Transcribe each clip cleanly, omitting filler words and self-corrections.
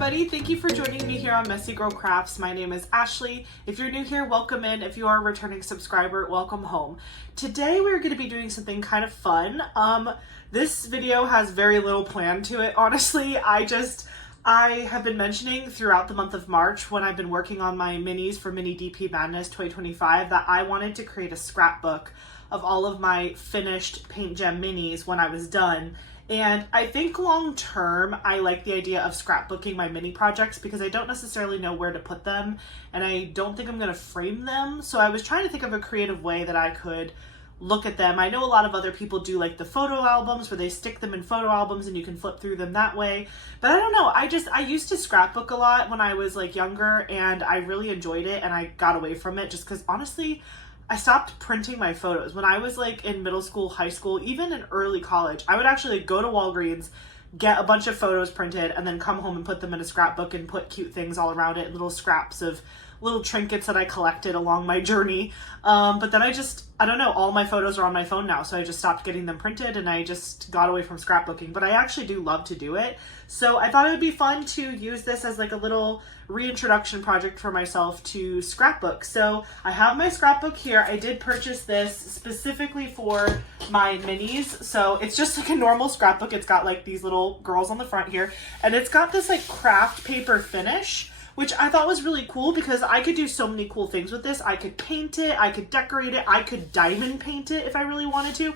everybody. Thank you for joining me here on Messy Girl Crafts. My name is Ashley. If you're new here, welcome in. If you are a returning subscriber, welcome home. Today we're going to be doing something kind of fun. This video has very little plan to it, honestly. I have been mentioning throughout the month of March when I've been working on my minis for Mini DP Madness 2025 that I wanted to create a scrapbook of all of my finished paint gem minis when I was done. And I think long term, I like the idea of scrapbooking my mini projects because I don't necessarily know where to put them and I don't think I'm going to frame them. So I was trying to think of a creative way that I could look at them. I know a lot of other people do like the photo albums where they stick them in photo albums and you can flip through them that way. But I don't know. I used to scrapbook a lot when I was like younger and I really enjoyed it and I got away from it just because honestly, I stopped printing my photos. When I was like in middle school, high school, even in early college, I would actually go to Walgreens, get a bunch of photos printed, and then come home and put them in a scrapbook and put cute things all around it, little scraps of little trinkets that I collected along my journey. But then I don't know, all my photos are on my phone now, so I just stopped getting them printed and I just got away from scrapbooking. But I actually do love to do it. So I thought it would be fun to use this as like a little reintroduction project for myself to scrapbook. So I have my scrapbook here. I did purchase this specifically for my minis. So it's just like a normal scrapbook. It's got like these little girls on the front here and it's got this like craft paper finish, which I thought was really cool because I could do so many cool things with this. I could paint it, I could decorate it, I could diamond paint it if I really wanted to.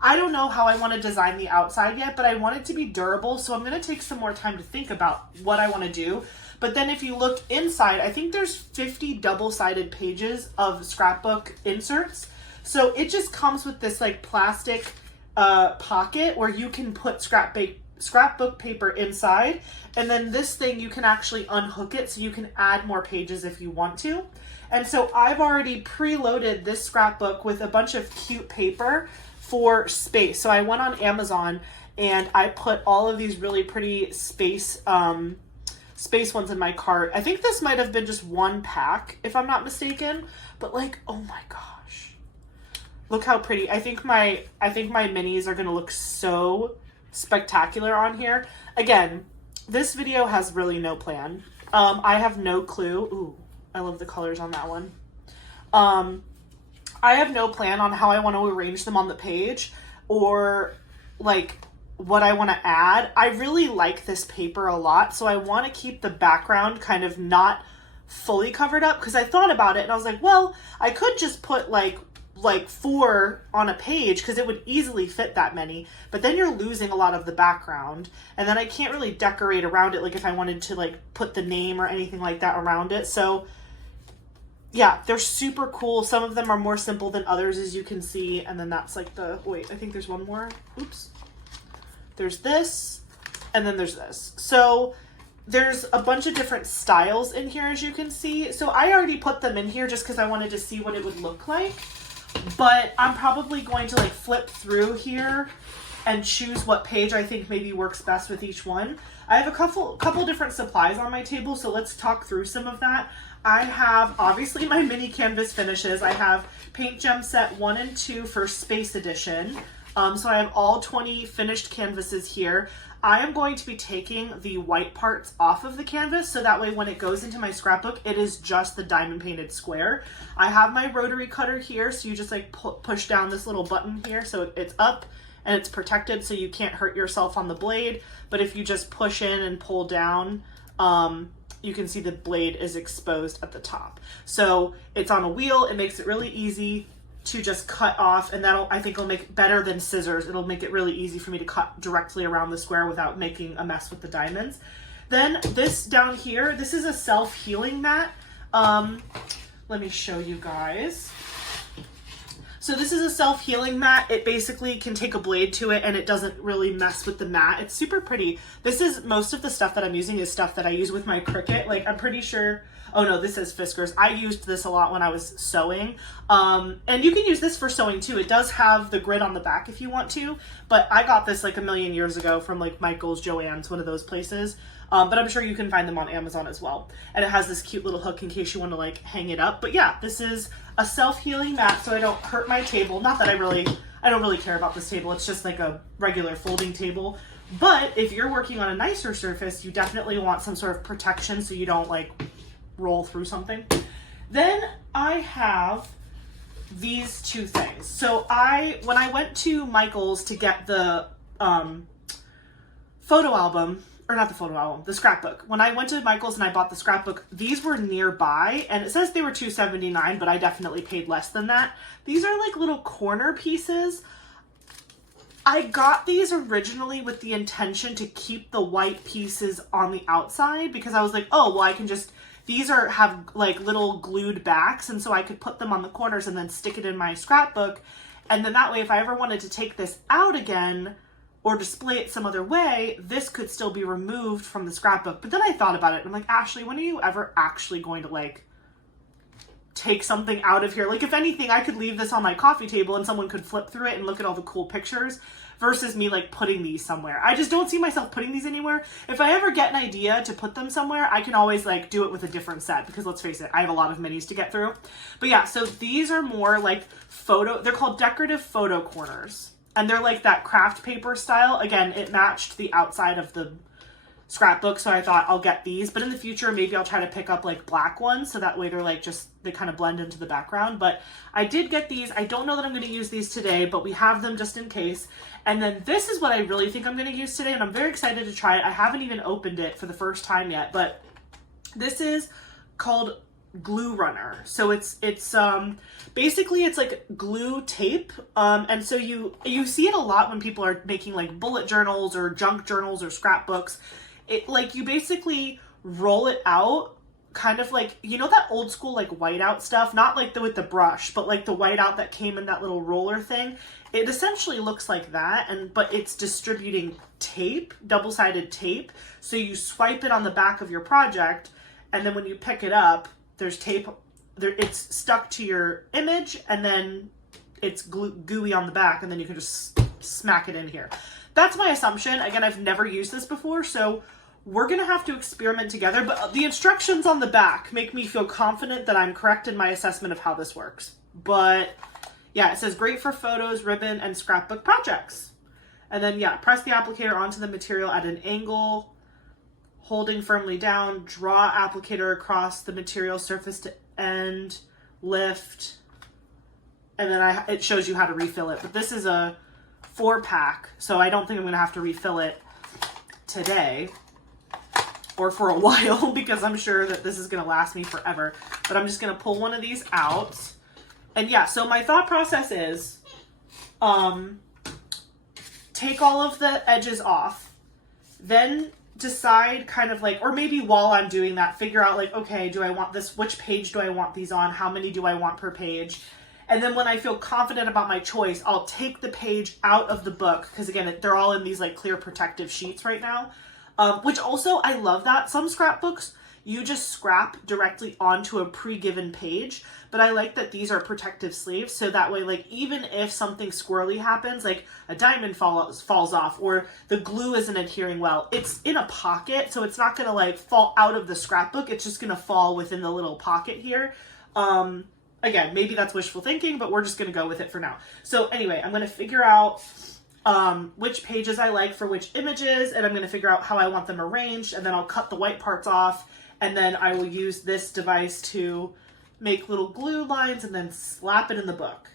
I don't know how I want to design the outside yet, but I want it to be durable, so I'm going to take some more time to think about what I want to do. But then if you look inside, I think there's 50 double-sided pages of scrapbook inserts. So it just comes with this like plastic pocket where you can put scrapbook paper inside, and then this thing you can actually unhook it so you can add more pages if you want to. And so I've already preloaded this scrapbook with a bunch of cute paper for space. So I went on Amazon and I put all of these really pretty space ones in my cart. I think this might have been just one pack if I'm not mistaken, but like, oh my gosh, look how pretty. I think my minis are gonna look so spectacular on here. Again, this video has really no plan. I have no clue. Ooh, I love the colors on that one. I have no plan on how I want to arrange them on the page or like what I want to add. I really like this paper a lot, so I want to keep the background kind of not fully covered up because I thought about it and I was like, well, I could just put like 4 on a page because it would easily fit that many, but then you're losing a lot of the background and then I can't really decorate around it like if I wanted to like put the name or anything like that around it. So yeah, they're super cool. Some of them are more simple than others, as you can see. And then that's like wait, I think there's one more. Oops. There's this, and then there's this. So there's a bunch of different styles in here, as you can see. So I already put them in here just because I wanted to see what it would look like. But I'm probably going to like flip through here and choose what page I think maybe works best with each one. I have a couple different supplies on my table, so let's talk through some of that. I have obviously my mini canvas finishes. I have Paint Gem Set 1 and 2 for Space Edition. So I have all 20 finished canvases here. I am going to be taking the white parts off of the canvas so that way when it goes into my scrapbook, it is just the diamond painted square. I have my rotary cutter here, so you just like push down this little button here so it's up and it's protected so you can't hurt yourself on the blade. But if you just push in and pull down, you can see the blade is exposed at the top. So it's on a wheel, it makes it really easy to just cut off, and I think will make it better than scissors. It'll make it really easy for me to cut directly around the square without making a mess with the diamonds. Then this down here, this is a self-healing mat. Let me show you guys. So this is a self-healing mat. It basically can take a blade to it and it doesn't really mess with the mat. It's super pretty. This is, most of the stuff that I'm using is stuff that I use with my Cricut. Like I'm pretty sure, oh no, this says Fiskars. I used this a lot when I was sewing. And you can use this for sewing too. It does have the grid on the back if you want to, but I got this like a million years ago from like Michael's, Joann's, one of those places. But I'm sure you can find them on Amazon as well. And it has this cute little hook in case you want to like hang it up. But yeah, this is a self-healing mat so I don't hurt my table. Not that I I don't really care about this table. It's just like a regular folding table. But if you're working on a nicer surface, you definitely want some sort of protection so you don't like roll through something. Then I have these two things. So when I went to Michael's to get the photo album, or not the photo album, the scrapbook. When I went to Michael's and I bought the scrapbook, these were nearby, and it says they were $2.79, but I definitely paid less than that. These are like little corner pieces. I got these originally with the intention to keep the white pieces on the outside because I was like, oh, well, I can just, these have like little glued backs, and so I could put them on the corners and then stick it in my scrapbook. And then that way, if I ever wanted to take this out again, or display it some other way, this could still be removed from the scrapbook. But then I thought about it, and I'm like, Ashley, when are you ever actually going to like take something out of here? Like, if anything, I could leave this on my coffee table and someone could flip through it and look at all the cool pictures versus me like putting these somewhere. I just don't see myself putting these anywhere. If I ever get an idea to put them somewhere, I can always like do it with a different set because let's face it, I have a lot of minis to get through. But yeah, so these are more like they're called decorative photo corners. And they're like that craft paper style. Again, it matched the outside of the scrapbook, so I thought I'll get these. But in the future, maybe I'll try to pick up like black ones, so that way they're like they kind of blend into the background. But I did get these. I don't know that I'm going to use these today, but we have them just in case. And then this is what I really think I'm going to use today, and I'm very excited to try it. I haven't even opened it for the first time yet, but this is called Glue Runner. So it's basically it's like glue tape, and so you see it a lot when people are making like bullet journals or junk journals or scrapbooks. It like you basically roll it out, kind of like, you know, that old school like whiteout stuff, not like with the brush, but like the whiteout that came in that little roller thing. It essentially looks like that, but it's distributing tape, double-sided tape. So you swipe it on the back of your project, and then when you pick it up, there's tape there, it's stuck to your image, and then it's gooey on the back, and then you can just smack it in here. That's my assumption. Again, I've never used this before, so we're gonna have to experiment together, but the instructions on the back make me feel confident that I'm correct in my assessment of how this works. But yeah, it says great for photos, ribbon, and scrapbook projects. And then yeah, press the applicator onto the material at an angle, holding firmly down, draw applicator across the material surface to end, lift, and then it shows you how to refill it. But this is a 4-pack, so I don't think I'm gonna have to refill it today or for a while because I'm sure that this is gonna last me forever. But I'm just gonna pull one of these out. And yeah, so my thought process is take all of the edges off, then decide kind of like, or maybe while I'm doing that, figure out like, okay, do I want this, which page do I want these on, how many do I want per page? And then when I feel confident about my choice, I'll take the page out of the book, because again, they're all in these like clear protective sheets right now, which also, I love that. Some scrapbooks, you just scrap directly onto a pre-given page, but I like that these are protective sleeves, so that way, like, even if something squirrely happens, like a diamond falls off, or the glue isn't adhering well, it's in a pocket, so it's not gonna like fall out of the scrapbook, it's just gonna fall within the little pocket here. Again, maybe that's wishful thinking, but we're just gonna go with it for now. So anyway, I'm gonna figure out which pages I like for which images, and I'm gonna figure out how I want them arranged, and then I'll cut the white parts off, and then I will use this device to make little glue lines and then slap it in the book.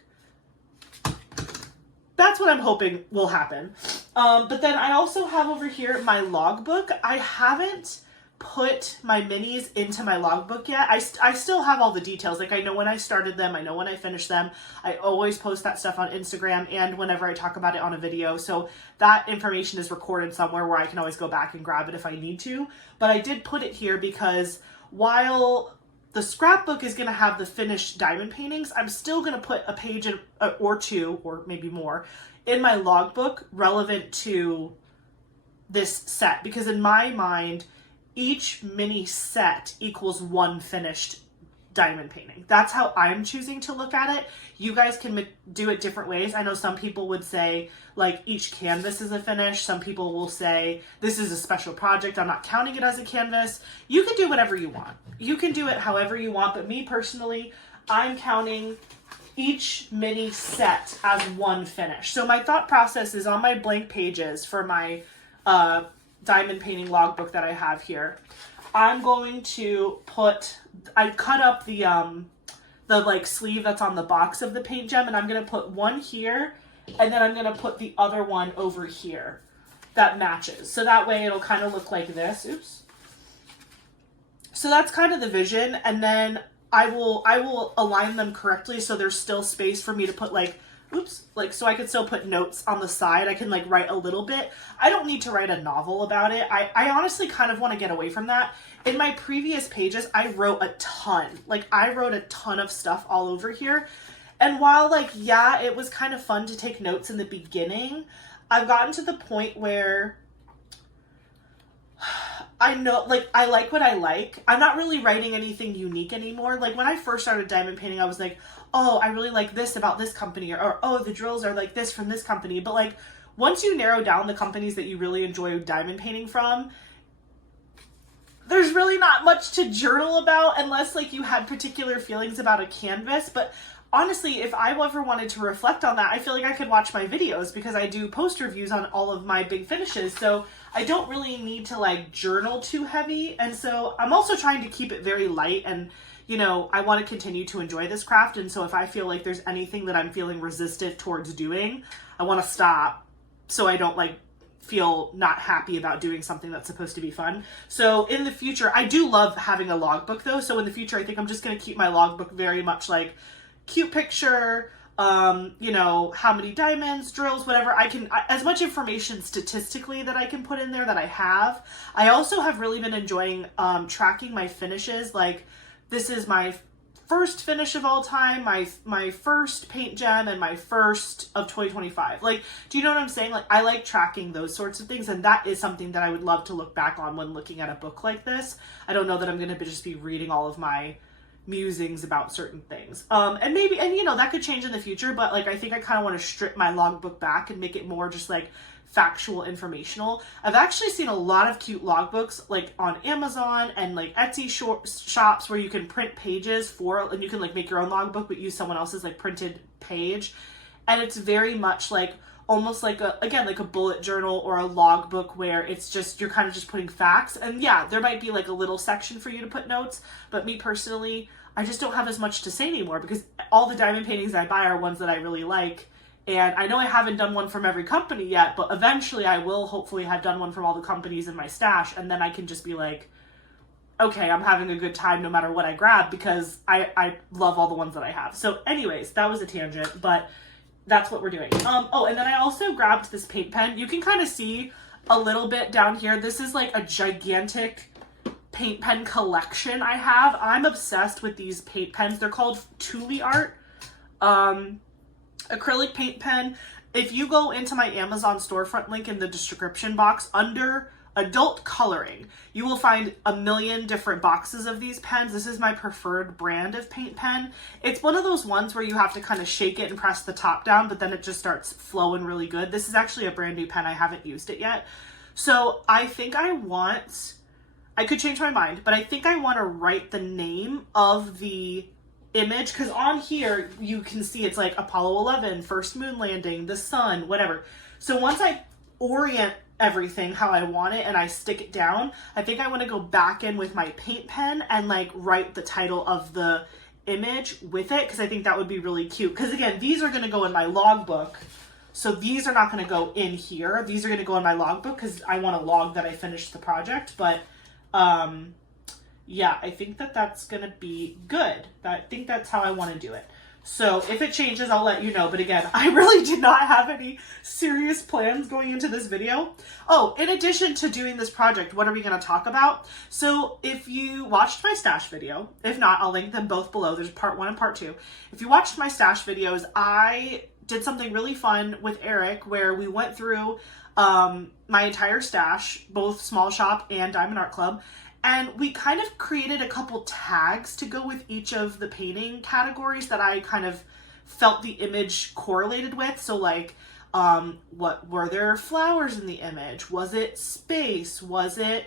That's what I'm hoping will happen. But then I also have over here my logbook. I haven't put my minis into my logbook yet. I still have all the details. Like, I know when I started them, I know when I finished them. I always post that stuff on Instagram and whenever I talk about it on a video. So that information is recorded somewhere where I can always go back and grab it if I need to. But I did put it here because while the scrapbook is going to have the finished diamond paintings, I'm still going to put a page in, or two, or maybe more, in my logbook relevant to this set. Because in my mind, each mini set equals one finished diamond painting. That's how I'm choosing to look at it. You guys can do it different ways. I know some people would say like each canvas is a finish. Some people will say this is a special project, I'm not counting it as a canvas. You can do whatever you want. You can do it however you want, but me personally, I'm counting each mini set as one finish. So my thought process is on my blank pages for my diamond painting logbook that I have here. I'm going to I cut up the like sleeve that's on the box of the paint gem, and I'm going to put one here, and then I'm going to put the other one over here that matches. So that way it'll kind of look like this. Oops. So that's kind of the vision, and then I will align them correctly so there's still space for me to put like, oops, like so I can still put notes on the side. I can like write a little bit. I don't need to write a novel about it. I honestly kind of want to get away from that. In my previous pages, I wrote a ton. Like I wrote a ton of stuff all over here. And while like, yeah, it was kind of fun to take notes in the beginning, I've gotten to the point where I know, like, I like what I like. I'm not really writing anything unique anymore. Like, when I first started diamond painting, I was like, oh, I really like this about this company, or oh, the drills are like this from this company. But, like, once you narrow down the companies that you really enjoy diamond painting from, there's really not much to journal about unless, like, you had particular feelings about a canvas. But honestly, if I ever wanted to reflect on that, I feel like I could watch my videos because I do post reviews on all of my big finishes. So I don't really need to like journal too heavy. And so I'm also trying to keep it very light, and you know, I want to continue to enjoy this craft. And so if I feel like there's anything that I'm feeling resistant towards doing, I want to stop so I don't like feel not happy about doing something that's supposed to be fun. So in the future, I do love having a logbook though. So in the future, I think I'm just going to keep my logbook very much like cute picture, you know, how many diamonds, drills, whatever. As much information statistically that I can put in there that I have. I also have really been enjoying tracking my finishes. Like, this is my first finish of all time, my first paint gem, and my first of 2025. Like, do you know what I'm saying? Like, I like tracking those sorts of things, and that is something that I would love to look back on when looking at a book like this. I don't know that I'm going to just be reading all of my musings about certain things. And you know, that could change in the future, but like, I think I kind of want to strip my logbook back and make it more just like factual, informational. I've actually seen a lot of cute logbooks like on Amazon and like Etsy shops where you can print pages and you can like make your own logbook but use someone else's like printed page. And it's very much like almost like a bullet journal or a logbook where it's just, you're kind of just putting facts. And yeah, there might be like a little section for you to put notes, but me personally, I just don't have as much to say anymore because all the diamond paintings I buy are ones that I really like. And I know I haven't done one from every company yet, but eventually I will hopefully have done one from all the companies in my stash. And then I can just be like, okay, I'm having a good time no matter what I grab because I love all the ones that I have. So anyways, that was a tangent, but that's what we're doing. Oh, and then I also grabbed this paint pen. You can kind of see a little bit down here. This is like a gigantic paint pen collection I have. I'm obsessed with these paint pens. They're called Thule Art acrylic paint pen. If you go into my Amazon storefront link in the description box under adult coloring, you will find a million different boxes of these pens. This is my preferred brand of paint pen. It's one of those ones where you have to kind of shake it and press the top down, but then it just starts flowing really good. This is actually a brand new pen. I haven't used it yet. So I think I could change my mind, but I think I want to write the name of the image, because on here you can see it's like Apollo 11, first moon landing, the sun, whatever. So once I orient everything how I want it and I stick it down, I think I want to go back in with my paint pen and like write the title of the image with it, because I think that would be really cute. Because again, these are going to go in my logbook, so these are not going to go in here. These are going to go in my logbook because I want to log that I finished the project. But yeah, I think that that's going to be good. I think that's how I want to do it. So if it changes, I'll let you know. But again, I really did not have any serious plans going into this video. Oh, in addition to doing this project, what are we going to talk about? So if you watched my stash video, if not, I'll link them both below. There's part 1 and part 2. If you watched my stash videos, I did something really fun with Eric where we went through my entire stash, both Small Shop and Diamond Art Club. And we kind of created a couple tags to go with each of the painting categories that I kind of felt the image correlated with. So like, what were there flowers in the image? Was it space? Was it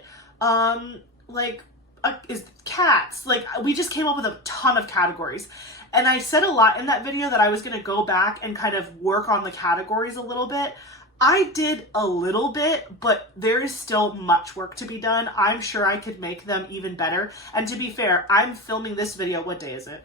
is cats? Like, we just came up with a ton of categories. And I said a lot in that video that I was going to go back and kind of work on the categories a little bit. I did a little bit, but there is still much work to be done. I'm sure I could make them even better. And to be fair, I'm filming this video, what day is it?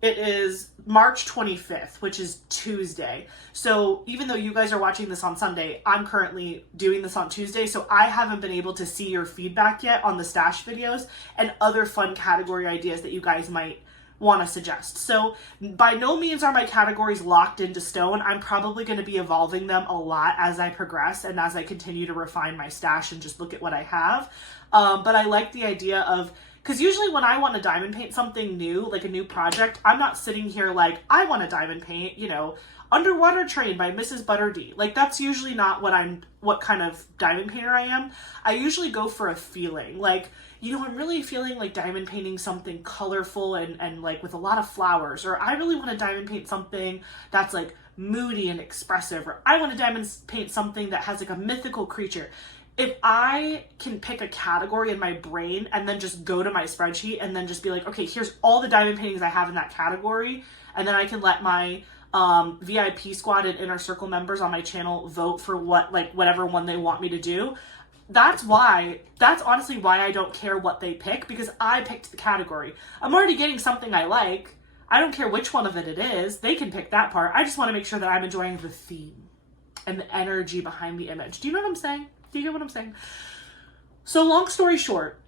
It is March 25th, which is Tuesday. So even though you guys are watching this on Sunday, I'm currently doing this on Tuesday. So I haven't been able to see your feedback yet on the stash videos and other fun category ideas that you guys might want to suggest. So by no means are my categories locked into stone. I'm probably going to be evolving them a lot as I progress and as I continue to refine my stash and just look at what I have. But I like the idea of, because usually when I want to diamond paint something new, like a new project, I'm not sitting here like, I want to diamond paint, you know, Underwater Train by Mrs. Butter D. Like, that's usually not what kind of diamond painter I am. I usually go for a feeling. Like, you know, I'm really feeling like diamond painting something colorful and like with a lot of flowers. Or I really want to diamond paint something that's like moody and expressive. Or I want to diamond paint something that has like a mythical creature. If I can pick a category in my brain and then just go to my spreadsheet and then just be like, okay, here's all the diamond paintings I have in that category. And then I can let my VIP squad and inner circle members on my channel vote for whatever one they want me to do. That's honestly why I don't care what they pick, because I picked the category. I'm already getting something I like. I don't care which one of it is. They can pick that part. I just want to make sure that I'm enjoying the theme and the energy behind the image. Do you know what I'm saying? Do you get what I'm saying? So long story short,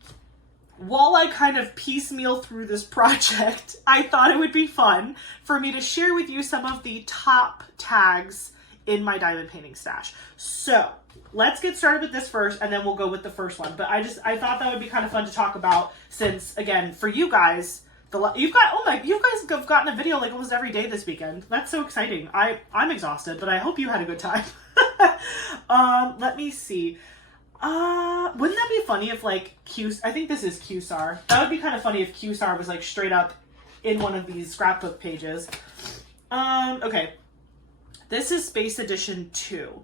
while I kind of piecemeal through this project, I thought it would be fun for me to share with you some of the top tags in my diamond painting stash. So let's get started with this first, and then we'll go with the first one. But I thought that would be kind of fun to talk about, since again, for you guys, you guys have gotten a video like almost every day this weekend. That's so exciting. I'm exhausted, but I hope you had a good time. Let me see. Wouldn't that be funny if like I think this is QSAR. That would be kind of funny if QSAR was like straight up in one of these scrapbook pages. Okay. This is Space Edition 2.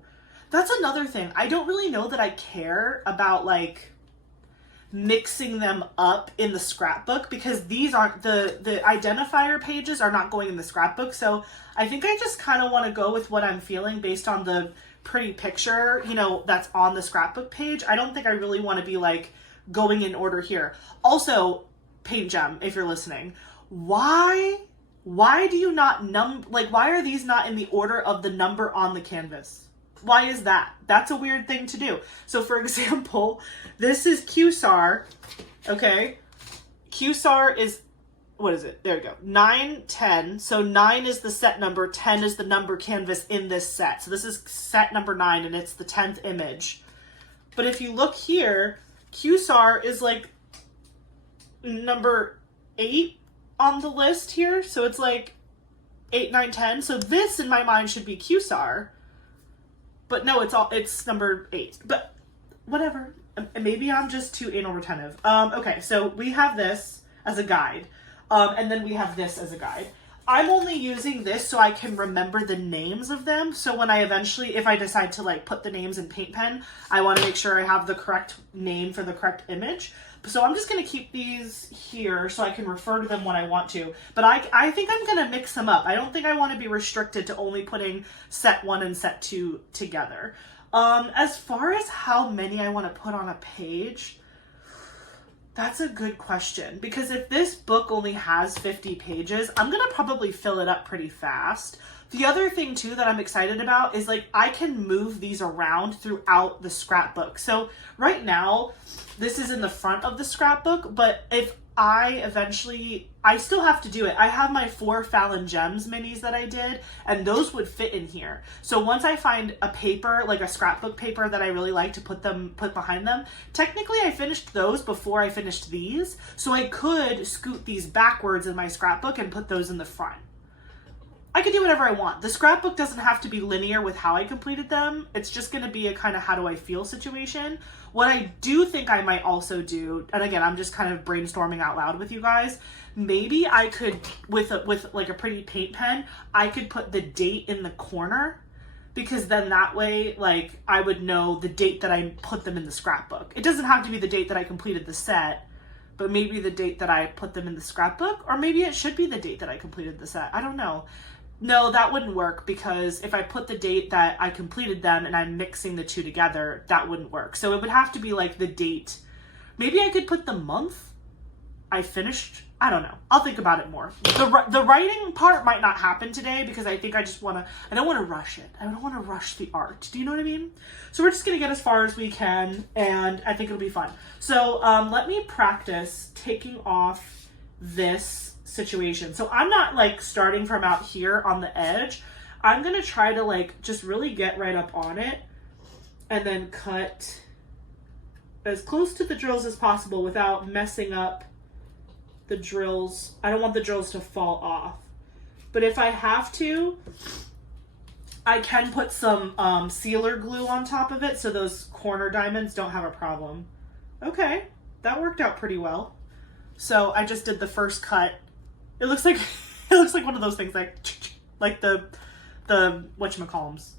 That's another thing. I don't really know that I care about like mixing them up in the scrapbook, because these aren't the identifier pages are not going in the scrapbook. So I think I just kind of want to go with what I'm feeling based on the pretty picture, you know, that's on the scrapbook page. I don't think I really want to be like going in order here. Also, Paint Gem, if you're listening, why do you not why are these not in the order of the number on the canvas? Why is that? That's a weird thing to do. So for example, this is QSAR, okay? QSAR is, what is it? There we go. 9, 10. So 9 is the set number, 10 is the number canvas in this set. So this is set number 9 and it's the 10th image. But if you look here, QSAR is like number 8 on the list here. So it's like 8, 9, 10. So this in my mind should be QSAR. But no, it's number 8. But whatever. Maybe I'm just too anal retentive. Okay, so we have this as a guide. And then we have this as a guide. I'm only using this so I can remember the names of them. So when I eventually, if I decide to like put the names in paint pen, I want to make sure I have the correct name for the correct image. So I'm just going to keep these here so I can refer to them when I want to. But I think I'm going to mix them up. I don't think I want to be restricted to only putting set 1 and set 2 together. As far as how many I want to put on a page, that's a good question. Because if this book only has 50 pages, I'm going to probably fill it up pretty fast. The other thing too that I'm excited about is like I can move these around throughout the scrapbook. So right now, this is in the front of the scrapbook, but if I still have to do it. I have my 4 Fallon Gems minis that I did, and those would fit in here. So once I find a paper, like a scrapbook paper that I really like to put behind them, technically I finished those before I finished these, so I could scoot these backwards in my scrapbook and put those in the front. I could do whatever I want. The scrapbook doesn't have to be linear with how I completed them. It's just going to be a kind of how do I feel situation. What I do think I might also do, and again, I'm just kind of brainstorming out loud with you guys, maybe I could, with like a pretty paint pen, I could put the date in the corner, because then that way, like, I would know the date that I put them in the scrapbook. It doesn't have to be the date that I completed the set, but maybe the date that I put them in the scrapbook, or maybe it should be the date that I completed the set. I don't know. No, that wouldn't work, because if I put the date that I completed them and I'm mixing the two together, that wouldn't work. So it would have to be like the date. Maybe I could put the month I finished. I don't know. I'll think about it more. The writing part might not happen today, because I think I don't want to rush it. I don't want to rush the art. Do you know what I mean? So we're just going to get as far as we can, and I think it'll be fun. So let me practice taking off this situation. So I'm not like starting from out here on the edge. I'm going to try to like just really get right up on it and then cut as close to the drills as possible without messing up the drills. I don't want the drills to fall off, but if I have to, I can put some sealer glue on top of it so those corner diamonds don't have a problem. Okay, that worked out pretty well. So I just did the first cut. It looks like one of those things like the whatchamacallums.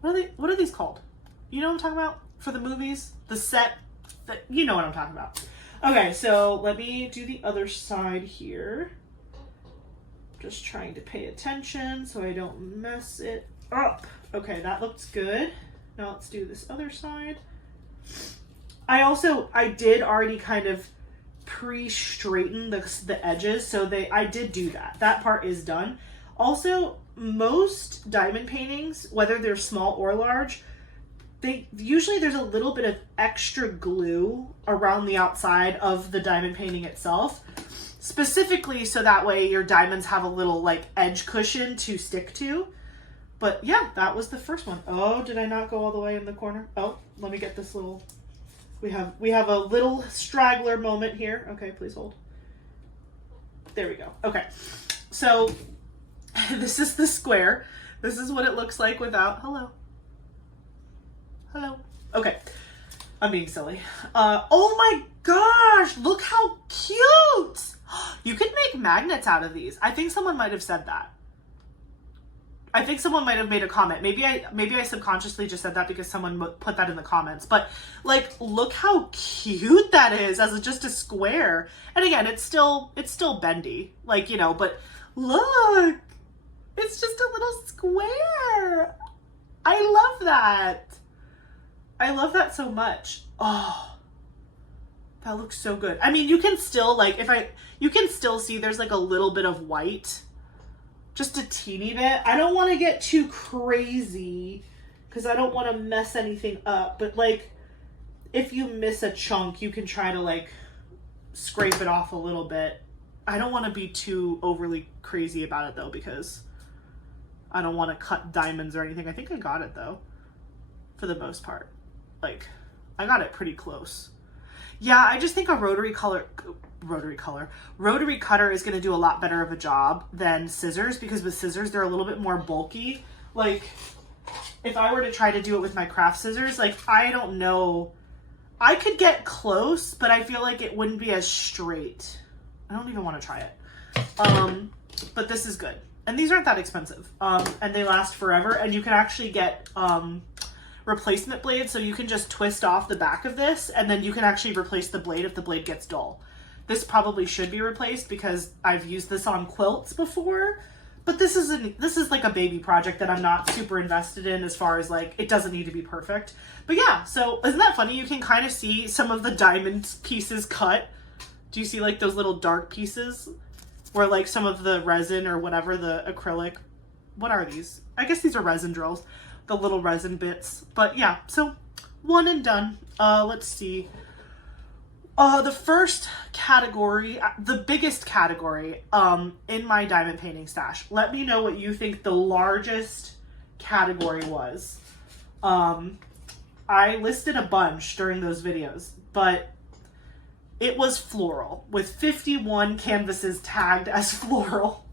What are these called? You know what I'm talking about? For the movies, the set, you know what I'm talking about. Okay, so let me do the other side here. Just trying to pay attention so I don't mess it up. Okay, that looks good. Now let's do this other side. I did already kind of pre-straighten the edges, so I did do that. That part is done. Also, most diamond paintings, whether they're small or large, usually there's a little bit of extra glue around the outside of the diamond painting itself, specifically so that way your diamonds have a little like edge cushion to stick to. But yeah, that was the first one. Oh, did I not go all the way in the corner? Oh, let me get this little, we have a little straggler moment here. Okay, please hold. There we go. Okay, so this is the square. This is what it looks like without, hello. Okay, I'm being silly. Oh my gosh, look how cute! You could make magnets out of these. I think someone might have said that. I think someone might have made a comment. Maybe I subconsciously just said that because someone put that in the comments. But like, look how cute that is as just a square. And again, it's still bendy, like, you know. But look, it's just a little square. I love that. I love that so much. Oh, that looks so good. I mean, you can still like, you can still see there's like a little bit of white, just a teeny bit. I don't want to get too crazy because I don't want to mess anything up. But like, if you miss a chunk, you can try to like scrape it off a little bit. I don't want to be too overly crazy about it though, because I don't want to cut diamonds or anything. I think I got it though, for the most part. Like, I got it pretty close. Yeah, I just think a rotary cutter is going to do a lot better of a job than scissors, because with scissors, they're a little bit more bulky. Like, if I were to try to do it with my craft scissors, like, I don't know. I could get close, but I feel like it wouldn't be as straight. I don't even want to try it. But this is good. And these aren't that expensive. And they last forever. And you can actually get replacement blades, so you can just twist off the back of this, and then you can actually replace the blade if the blade gets dull. This probably should be replaced because I've used this on quilts before, but this is like a baby project that I'm not super invested in, as far as like, it doesn't need to be perfect. But yeah, so isn't that funny? You can kind of see some of the diamond pieces cut. Do you see like those little dark pieces where like some of the resin or whatever, the acrylic, what are these? I guess these are resin drills. The little resin bits. But yeah, so one and done. Let's see. The first category, the biggest category in my diamond painting stash. Let me know what you think the largest category was. I listed a bunch during those videos, but it was floral, with 51 canvases tagged as floral.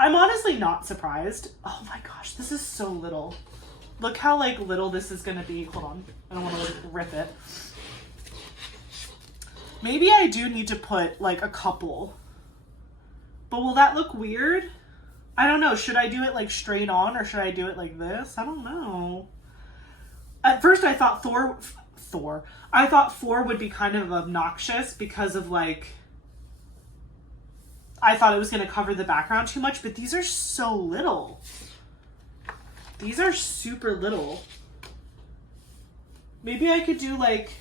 I'm honestly not surprised. Oh my gosh, this is so little. Look how like little this is gonna be. Hold on, I don't want to like rip it. Maybe I do need to put like a couple, but will that look weird? I don't know. Should I do it like straight on, or should I do it like this? I don't know. At first I thought Thor. I thought 4 would be kind of obnoxious because of like, I thought it was going to cover the background too much, but these are so little. These are super little. Maybe I could do like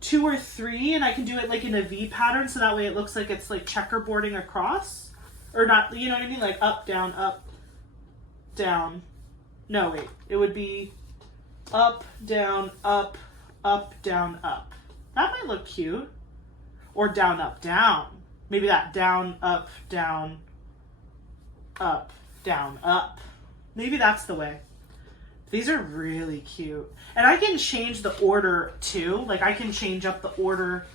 2 or 3 and I can do it like in a V pattern so that way it looks like it's like checkerboarding across. Or not, you know what I mean? Like up, down, up, down. No, wait. It would be up, down, up, down, up. That might look cute. Or down, up, down. Maybe that down, up, down, up, down, up. Maybe that's the way. These are really cute. And I can change the order too. Like I can change up the order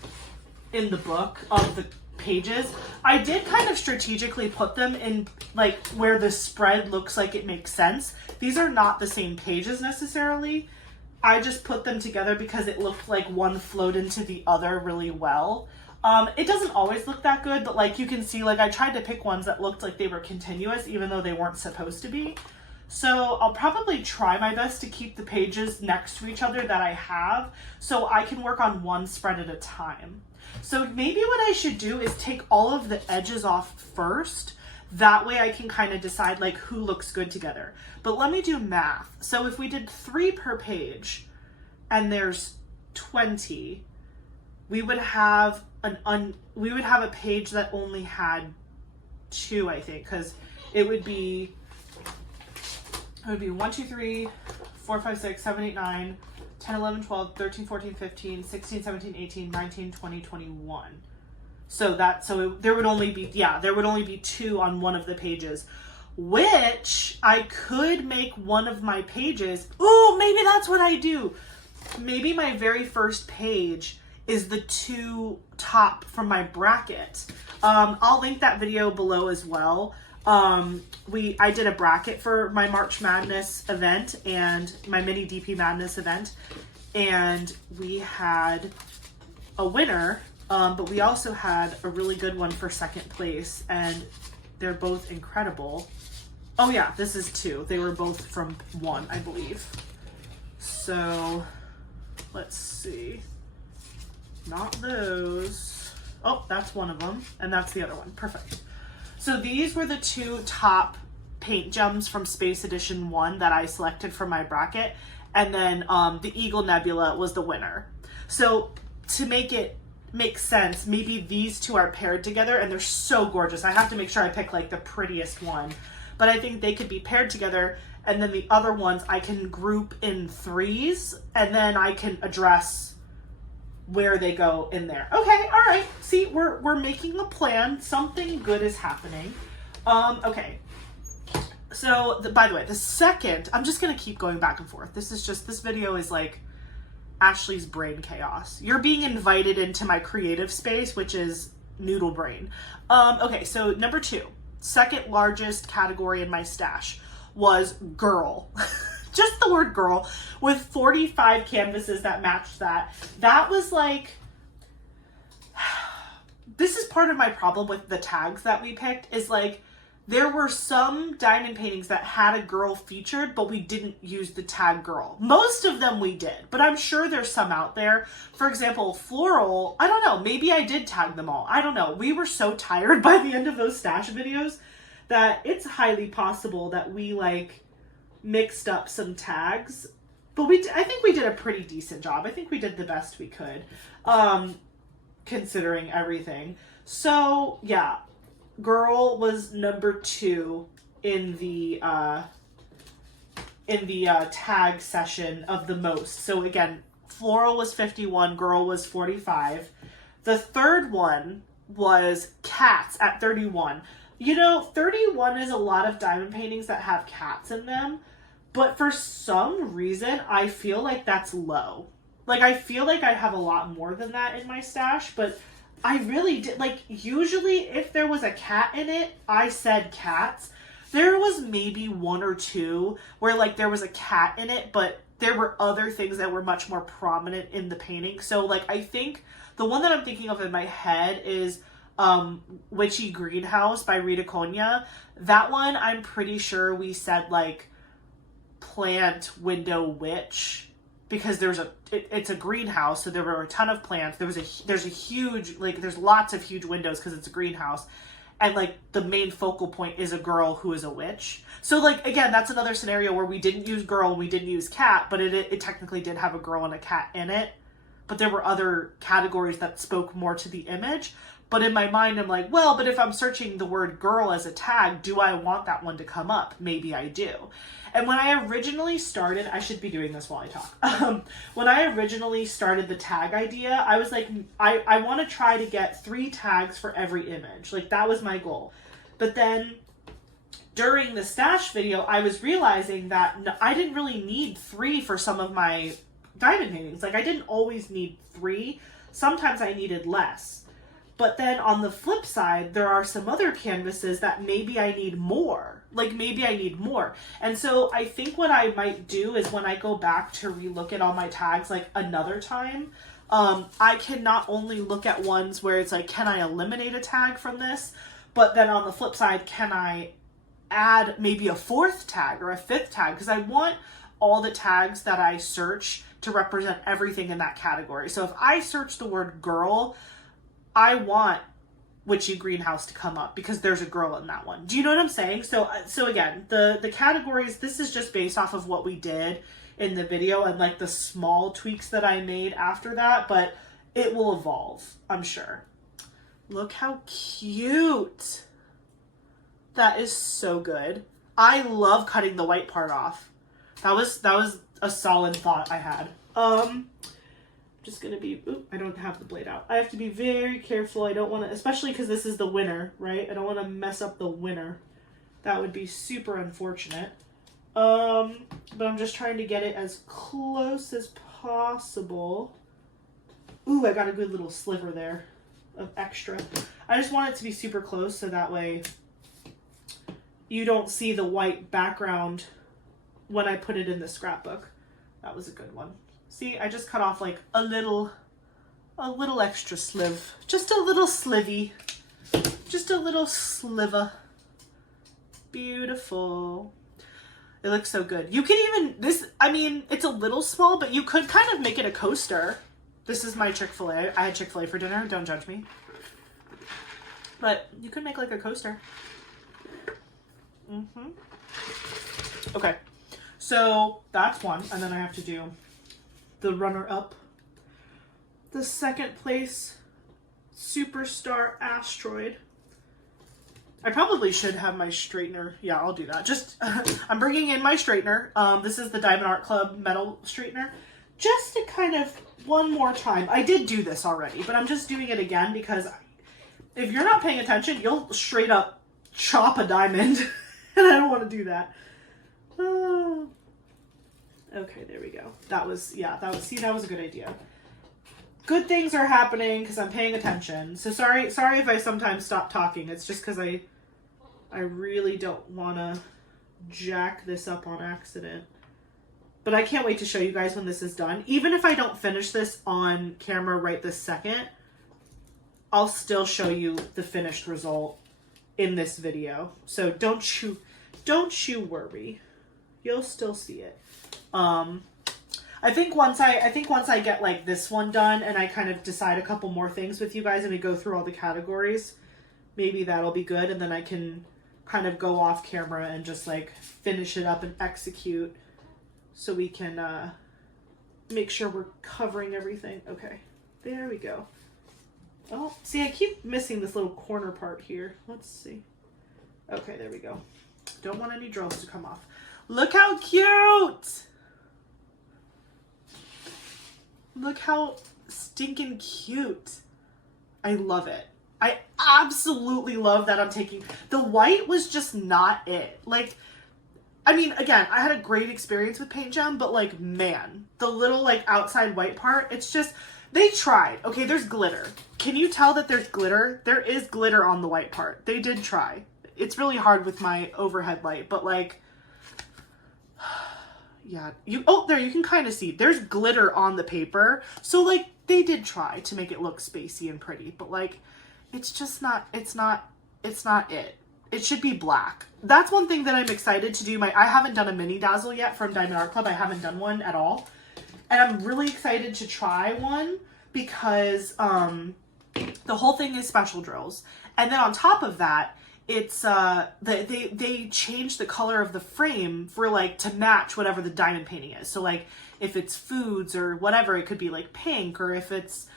in the book of the pages. I did kind of strategically put them in like where the spread looks like it makes sense. These are not the same pages necessarily. I just put them together because it looked like one flowed into the other really well. It doesn't always look that good, but like you can see, like I tried to pick ones that looked like they were continuous even though they weren't supposed to be. So I'll probably try my best to keep the pages next to each other that I have so I can work on one spread at a time. So maybe what I should do is take all of the edges off first. That way I can kind of decide like who looks good together. But let me do math. So if we did 3 per page and there's 20, we would have a page that only had 2, I think, because it would be 1, 2, 3, 4, 5, 6, 7, 8, 9, 10, 11, 12, 13, 14, 15, 16, 17, 18, 19, 20, 21. So there would only be 2 on one of the pages, which I could make one of my pages. Oh, maybe that's what I do. Maybe my very first page is the 2 top from my bracket. I'll link that video below as well. I did a bracket for my March Madness event and my mini DP Madness event, and we had a winner, but we also had a really good one for second place, and they're both incredible. Oh yeah, this is 2. They were both from 1, I believe. So let's see. Not those. Oh, that's one of them, and that's the other one. Perfect. So these were the 2 top paint gems from Space Edition 1 that I selected for my bracket. And then the Eagle Nebula was the winner. So to make it make sense, maybe these 2 are paired together and they're so gorgeous. I have to make sure I pick like the prettiest one. But I think they could be paired together, and then the other ones I can group in 3s, and then I can address where they go in there. Okay, all right. See, we're making a plan. Something good is happening. Okay. So, by the way, the second, I'm just going to keep going back and forth. This video is like Ashley's brain chaos. You're being invited into my creative space, which is noodle brain. Okay, so number 2, second largest category in my stash was girl. Just the word girl, with 45 canvases that matched that. That was like, this is part of my problem with the tags that we picked, is like, there were some diamond paintings that had a girl featured, but we didn't use the tag girl. Most of them we did, but I'm sure there's some out there. For example, floral, I don't know, maybe I did tag them all. I don't know. We were so tired by the end of those stash videos that it's highly possible that we like mixed up some tags, but I think we did a pretty decent job. I think we did the best we could, considering everything. So yeah, girl was number 2 in the tag session of the most. So again, floral was 51, girl was 45. The third one was cats at 31. You know, 31 is a lot of diamond paintings that have cats in them. But for some reason, I feel like that's low. Like, I feel like I have a lot more than that in my stash, but I really did. Like, usually if there was a cat in it, I said cats. There was maybe 1 or 2 where, like, there was a cat in it, but there were other things that were much more prominent in the painting. So, like, I think the one that I'm thinking of in my head is Witchy Greenhouse by Rita Konya. That one, I'm pretty sure we said, like, plant window witch because it's a greenhouse, so there were a ton of plants. There's a huge, like, there's lots of huge windows because it's a greenhouse, and like the main focal point is a girl who is a witch. So like, again, that's another scenario where we didn't use girl and we didn't use cat, but it technically did have a girl and a cat in it. But there were other categories that spoke more to the image. But in my mind, I'm like, well, but if I'm searching the word girl as a tag, do I want that one to come up? Maybe I do. And when I originally started, I should be doing this while I talk. When I originally started the tag idea, I was like, I want to try to get 3 tags for every image. Like, that was my goal. But then during the stash video, I was realizing that I didn't really need 3 for some of my diamond paintings. Like, I didn't always need 3. Sometimes I needed less. But then on the flip side, there are some other canvases that maybe I need more. Like, maybe I need more. And so I think what I might do is when I go back to relook at all my tags, like, another time, I can not only look at ones where it's like, can I eliminate a tag from this? But then on the flip side, can I add maybe a 4th tag or a 5th tag? Because I want all the tags that I search to represent everything in that category. So if I search the word girl, I want witchy greenhouse to come up because there's a girl in that one. Do you know what I'm saying? So again, the categories, this is just based off of what we did in the video and like the small tweaks that I made after that, but it will evolve, I'm sure. Look how cute. That is so good. I love cutting the white part off. That was a solid thought I had. Just gonna be, I don't have the blade out. I have to be very careful. I don't want to, especially because this is the winner, right? I don't want to mess up the winner. That would be super unfortunate. But I'm just trying to get it as close as possible. Ooh, I got a good little sliver there of extra. I just want it to be super close so that way you don't see the white background when I put it in the scrapbook. That was a good one. See, I just cut off like a little extra sliv. Just a little slivy. Just a little sliver. Beautiful. It looks so good. You can even, I mean, it's a little small, but you could kind of make it a coaster. This is my Chick-fil-A. I had Chick-fil-A for dinner. Don't judge me. But you could make like a coaster. Okay. So that's one. And then I have to do the runner-up, the 2nd place Superstar Asteroid. I probably should have my straightener. Yeah, I'll do that. Just, I'm bringing in my straightener. This is the Diamond Art Club metal straightener. Just to kind of, one more time. I did do this already, but I'm just doing it again because if you're not paying attention, you'll straight up chop a diamond. And I don't want to do that. Okay, there we go. That was a good idea. Good things are happening because I'm paying attention. So sorry if I sometimes stop talking. It's just because I really don't want to jack this up on accident. But I can't wait to show you guys when this is done. Even if I don't finish this on camera right this second, I'll still show you the finished result in this video. So don't you worry. You'll still see it. I think once I get like this one done and I kind of decide a couple more things with you guys and we go through all the categories, maybe that'll be good. And then I can kind of go off camera and just like finish it up and execute so we can, make sure we're covering everything. Okay, there we go. Oh, see, I keep missing this little corner part here. Let's see. Okay, there we go. Don't want any drills to come off. Look how cute! Look how stinking cute. I love it. I absolutely love that I'm taking... The white was just not it. Like, I mean, again, I had a great experience with Paint Gem, but like, man, the little like outside white part, it's just... They tried. Okay, there's glitter. Can you tell that there's glitter? There is glitter on the white part. They did try. It's really hard with my overhead light, but like... Yeah, there, you can kind of see there's glitter on the paper. So like they did try to make it look spacey and pretty, but like it's just not, it's not it. It should be black. That's one thing that I'm excited to do. I haven't done a mini dazzle yet from Diamond Art Club. I haven't done one at all. And I'm really excited to try one because the whole thing is special drills. And then on top of that, it's they changed the color of the frame for like to match whatever the diamond painting is. So like if it's foods or whatever, it could be like pink, or if it's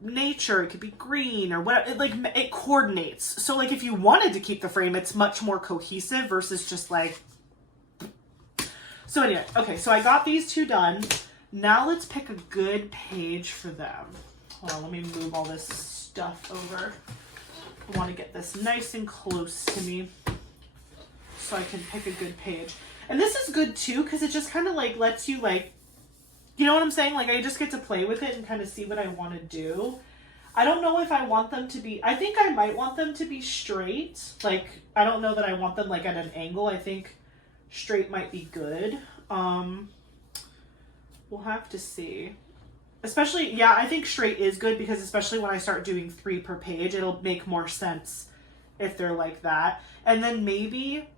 nature, it could be green or whatever. It coordinates. So like if you wanted to keep the frame, it's much more cohesive versus just like. So anyway, okay, so I got these two done. Now let's pick a good page for them. Hold on, let me move all this stuff over. I want to get this nice and close to me so I can pick a good page. And this is good too because it just kind of like lets you like, you know what I'm saying? Like I just get to play with it and kind of see what I want to do. I don't know if I want them to be, I think I might want them to be straight. Like, I don't know that I want them like at an angle. I think straight might be good. We'll have to see. Especially, yeah, I think straight is good because especially when I start doing 3 per page, it'll make more sense if they're like that. And then maybe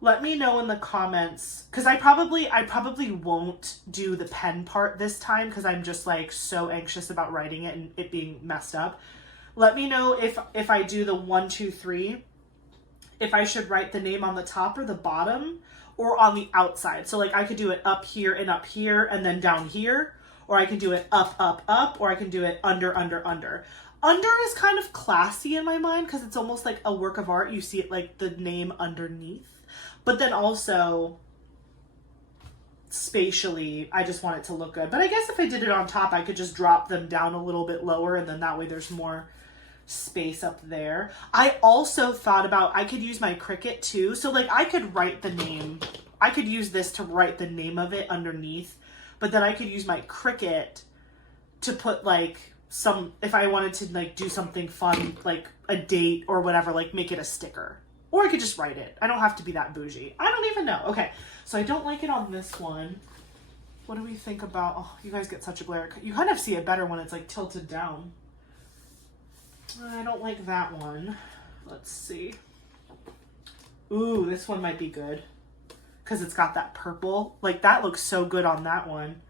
let me know in the comments, because I probably won't do the pen part this time because I'm just like so anxious about writing it and it being messed up. Let me know if I do the 1, 2, 3, if I should write the name on the top or the bottom or on the outside. So like I could do it up here and then down here. Or I can do it up, up, up, or I can do it under, under, under. Under is kind of classy in my mind because it's almost like a work of art. You see it like the name underneath. But then also, spatially, I just want it to look good. But I guess if I did it on top, I could just drop them down a little bit lower and then that way there's more space up there. I also thought about, I could use my Cricut too. So like I could write the name. I could use this to write the name of it underneath. But then I could use my Cricut to put like some, if I wanted to like do something fun, like a date or whatever, like make it a sticker. Or I could just write it. I don't have to be that bougie. I don't even know. Okay, so I don't like it on this one. What do we think about, oh, you guys get such a glare. You kind of see it better when it's like tilted down. I don't like that one. Let's see. Ooh, this one might be good. Because it's got that purple. Like that looks so good on that one.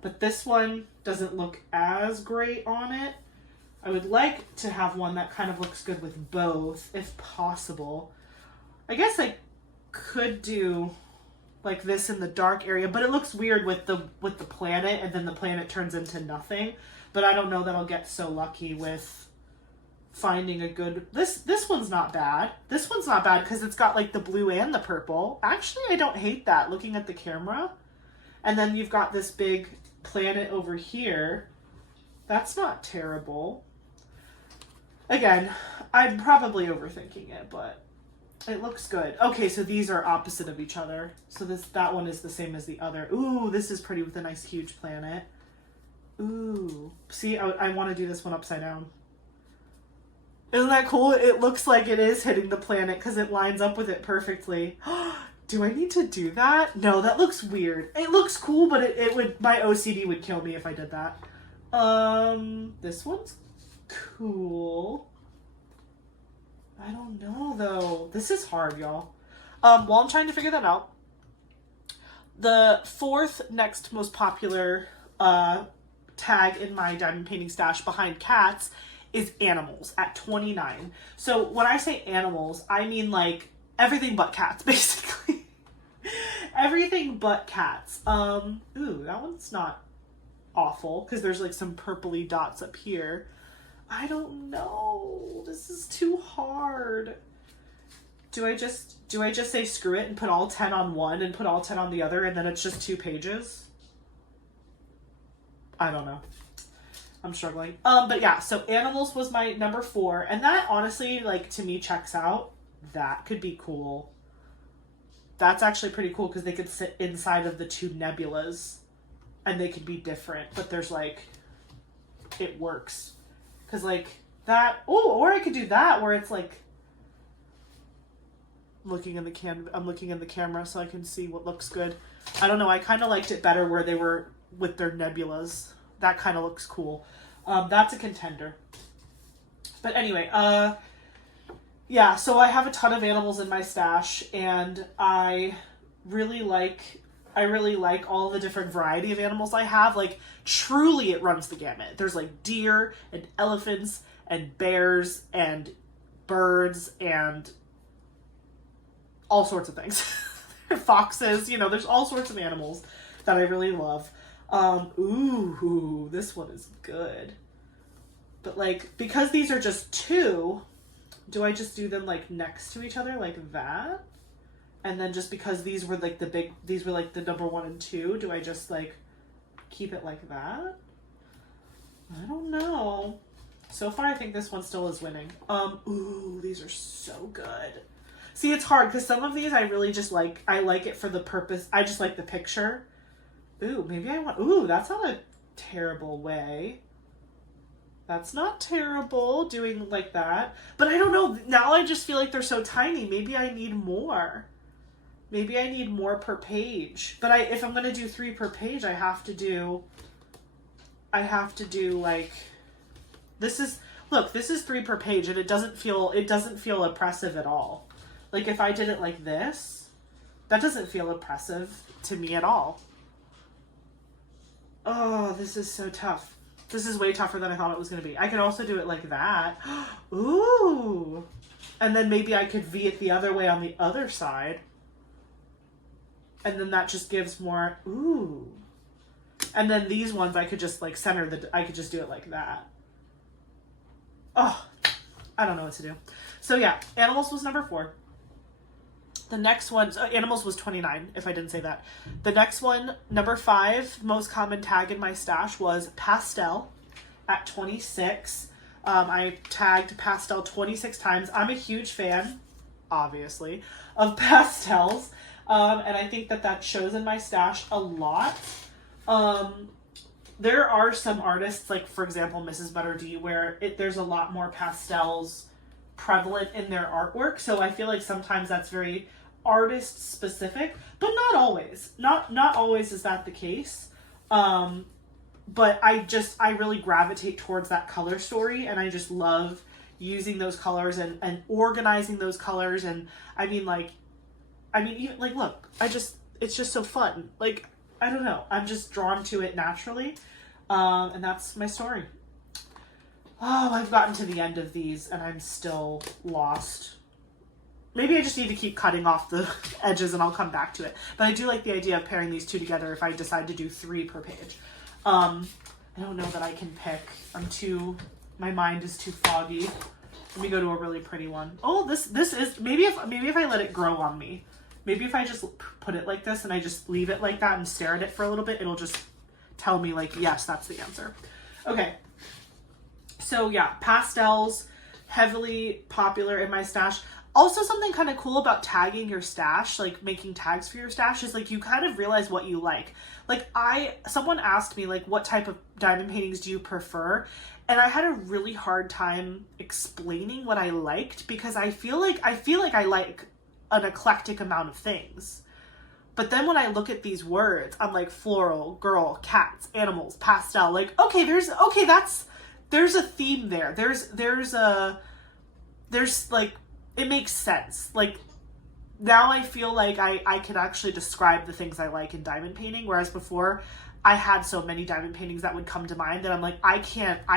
But this one doesn't look as great on it. I would like to have one that kind of looks good with both, if possible. I guess I could do like this in the dark area, but it looks weird with the planet, and then the planet turns into nothing. But I don't know that I'll get so lucky with finding a good, this one's not bad. This one's not bad because it's got like the blue and the purple. Actually, I don't hate that looking at the camera. And then you've got this big planet over here. That's not terrible. Again, I'm probably overthinking it, but it looks good. Okay, so these are opposite of each other. So that one is the same as the other. Ooh, this is pretty with a nice huge planet. Ooh, see, I want to do this one upside down. Isn't that cool? It looks like it is hitting the planet because it lines up with it perfectly. Do I need to do that? No, that looks weird. It looks cool, but it would, my OCD would kill me if I did that. This one's cool. I don't know though. This is hard, y'all. While I'm trying to figure that out, the 4th next most popular tag in my diamond painting stash behind cats is animals at 29. So when I say animals, I mean like everything but cats, basically. Everything but cats. Ooh, that one's not awful because there's like some purpley dots up here. I don't know. This is too hard. Do I just say screw it and put all 10 on one and put all 10 on the other and then it's just 2 pages? I don't know. I'm struggling. But yeah, so animals was my number 4. And that honestly, like, to me checks out. That could be cool. That's actually pretty cool because they could sit inside of the 2 nebulas and they could be different. But there's like, it works. Because like that, oh, or I could do that where it's like, I'm looking in the camera so I can see what looks good. I don't know. I kind of liked it better where they were with their nebulas. That kind of looks cool. That's a contender. But anyway, yeah, so I have a ton of animals in my stash, and I really like I really like all the different variety of animals I have. Like, truly it runs the gamut. There's like deer and elephants and bears and birds and all sorts of things. Foxes, you know, there's all sorts of animals that I really love. Ooh, this one is good. But like, because these are just two, do I just do them like next to each other like that? And then just because these were like these were like the number 1 and 2, do I just like keep it like that? I don't know. So far, I think this one still is winning. Ooh, these are so good. See, it's hard because some of these I really just like, I like it for the purpose. I just like the picture. Ooh, maybe I want, ooh, that's not a terrible way. That's not terrible doing like that. But I don't know. Now I just feel like they're so tiny. Maybe I need more. Maybe I need more per page. But if I'm going to do 3 per page, I have to do like, this is 3 per page and it doesn't feel oppressive at all. Like if I did it like this, that doesn't feel oppressive to me at all. Oh, this is so tough. This is way tougher than I thought it was going to be. I could also do it like that. Ooh. And then maybe I could V it the other way on the other side. And then that just gives more, ooh. And then these ones I could just like I could just do it like that. Oh, I don't know what to do. So yeah, animals was number 4. The next one, animals was 29, if I didn't say that. The next one, number 5, most common tag in my stash was pastel at 26. I tagged pastel 26 times. I'm a huge fan, obviously, of pastels. And I think that shows in my stash a lot. There are some artists, like for example, Mrs. Butter D, where there's a lot more pastels prevalent in their artwork. So I feel like sometimes that's very artist specific, but not always. Not always is that the case. But I really gravitate towards that color story, and I just love using those colors and organizing those colors. And even like, look, it's just so fun. Like, I don't know. I'm just drawn to it naturally. And that's my story. Oh, I've gotten to the end of these and I'm still lost. Maybe I just need to keep cutting off the edges and I'll come back to it. But I do like the idea of pairing these 2 together if I decide to do 3 per page. I don't know that I can pick. My mind is too foggy. Let me go to a really pretty one. Oh, this is, maybe if I let it grow on me. Maybe if I just put it like this and I just leave it like that and stare at it for a little bit, it'll just tell me like, yes, that's the answer. Okay. So yeah, pastels, heavily popular in my stash. Also, something kind of cool about tagging your stash, like making tags for your stash, is like you kind of realize what you like. Like someone asked me like, what type of diamond paintings do you prefer? And I had a really hard time explaining what I liked because I feel like I like an eclectic amount of things. But then when I look at these words, I'm like floral, girl, cats, animals, pastel, like, there's a theme there. There's like, it makes sense. Like, now I feel like I can actually describe the things I like in diamond painting, whereas before I had so many diamond paintings that would come to mind that I'm like, I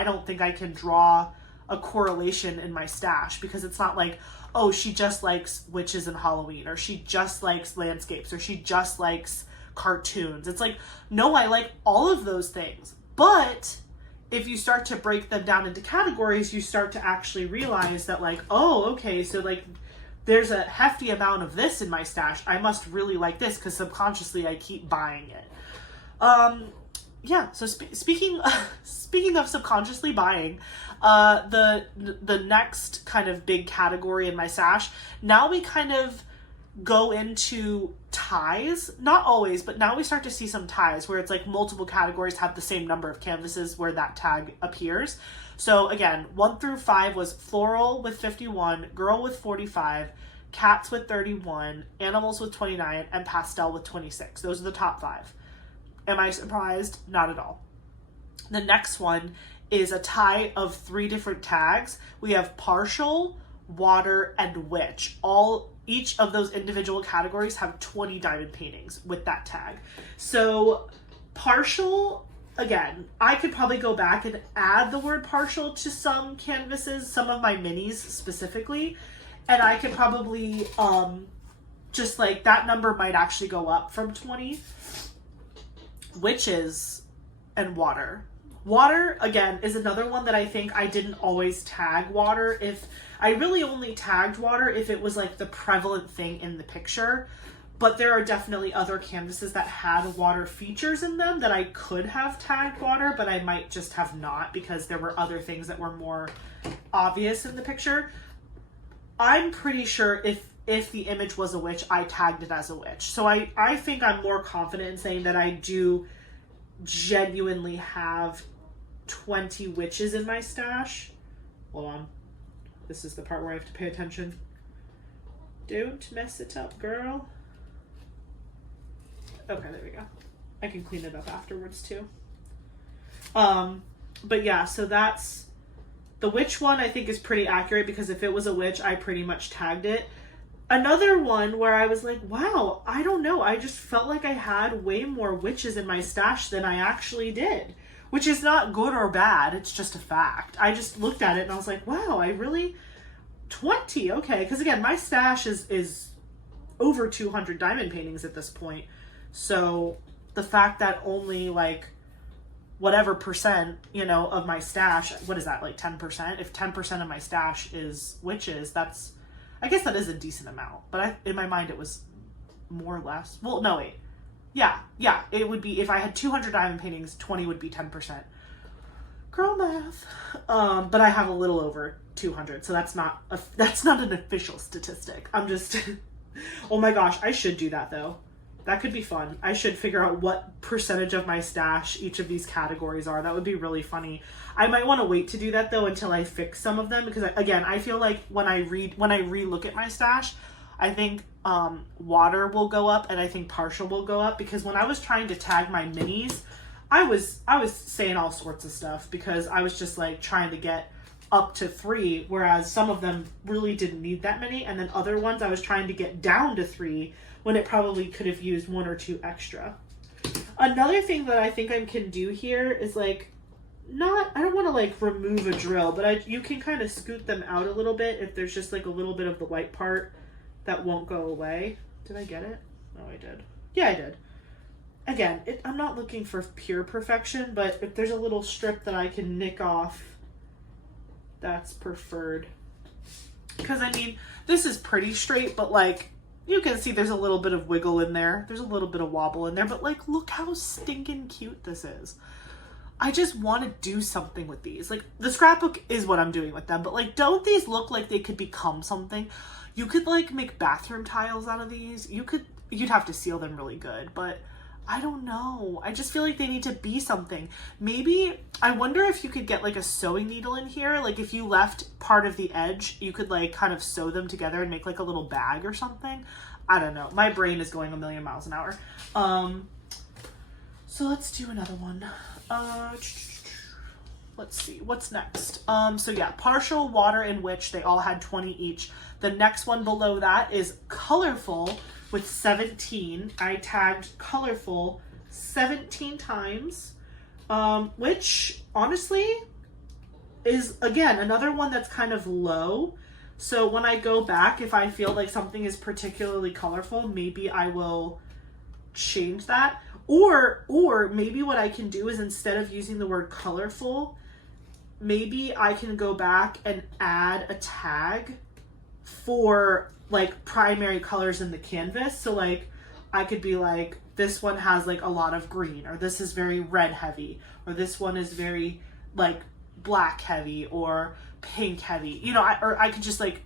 don't think I can draw a correlation in my stash, because it's not like, oh, she just likes witches and Halloween, or she just likes landscapes, or she just likes cartoons. It's like, no, I like all of those things. But if you start to break them down into categories, you start to actually realize that like, oh, okay, so like there's a hefty amount of this in my stash. I must really like this because subconsciously I keep buying it. Yeah, so speaking of subconsciously buying, the next kind of big category in my stash, now we kind of go into ties. Not always, but now we start to see some ties where it's like multiple categories have the same number of canvases where that tag appears. So again, 1 through 5 was floral with 51, girl with 45, cats with 31, animals with 29, and pastel with 26. Those are the top 5. Am I surprised? Not at all. The next one is a tie of 3 different tags. We have partial, water, and witch, all each of those individual categories have 20 diamond paintings with that tag. So partial, again, I could probably go back and add the word partial to some canvases, some of my minis specifically, and I could probably just like that number might actually go up from 20. Witches and water. Water, again, is another one that I think I didn't always tag water. If I really only tagged water if it was like the prevalent thing in the picture, but there are definitely other canvases that had water features in them that I could have tagged water, but I might just have not because there were other things that were more obvious in the picture. I'm pretty sure if the image was a witch, I tagged it as a witch. So I think I'm more confident in saying that I do genuinely have 20 witches in my stash. Hold on. This is the part where I have to pay attention. Don't mess it up, girl. Okay, there we go. I can clean it up afterwards too. But yeah, so that's the witch one. I think is pretty accurate because if it was a witch, I pretty much tagged it. Another one where I was like, wow, I don't know. I just felt like I had way more witches in my stash than I actually did, which is not good or bad. It's just a fact. I just looked at it and I was like, wow, I really 20. Okay. Cause again, my stash is over 200 diamond paintings at this point. So the fact that only like whatever percent, you know, of my stash, what is that? Like 10%? If 10% of my stash is witches, I guess that is a decent amount, but in my mind it was more or less. Well, no, wait. Yeah, it would be, if I had 200 diamond paintings, 20 would be 10%. Girl math. But I have a little over 200, so that's not an official statistic. I'm just, oh my gosh, I should do that though. That could be fun. I should figure out what percentage of my stash each of these categories are. That would be really funny. I might want to wait to do that though until I fix some of them because again, I feel like when I re-look at my stash, I think water will go up and I think partial will go up because when I was trying to tag my minis, I was saying all sorts of stuff because I was just like trying to get up to 3, whereas some of them really didn't need that many, and then other ones I was trying to get down to 3 when it probably could have used 1 or 2 extra. Another thing that I think I can do here is like, I don't want to like remove a drill, but you can kind of scoot them out a little bit if there's just like a little bit of the white part that won't go away. Did I get it? Oh, I did. Yeah, I did. Again, I'm not looking for pure perfection, but if there's a little strip that I can nick off, that's preferred. Because I mean, this is pretty straight, but like, you can see there's a little bit of wiggle in there. There's a little bit of wobble in there, but like, look how stinking cute this is. I just want to do something with these. Like, the scrapbook is what I'm doing with them, but like, don't these look like they could become something? You could like make bathroom tiles out of these. You'd have to seal them really good, but I don't know. I just feel like they need to be something. Maybe, I wonder if you could get like a sewing needle in here. Like if you left part of the edge, you could like kind of sew them together and make like a little bag or something. I don't know. My brain is going a million miles an hour. So let's do another one. Let's see, what's next? So yeah, partial, water, and witch, they all had 20 each. The next one below that is colorful with 17. I tagged colorful 17 times, which honestly is, again, another one that's kind of low. So when I go back, if I feel like something is particularly colorful, maybe I will change that. Or maybe what I can do is instead of using the word colorful, maybe I can go back and add a tag for like primary colors in the canvas. So like I could be like, this one has like a lot of green, or this is very red heavy, or this one is very like black heavy or pink heavy, you know, or I could just like,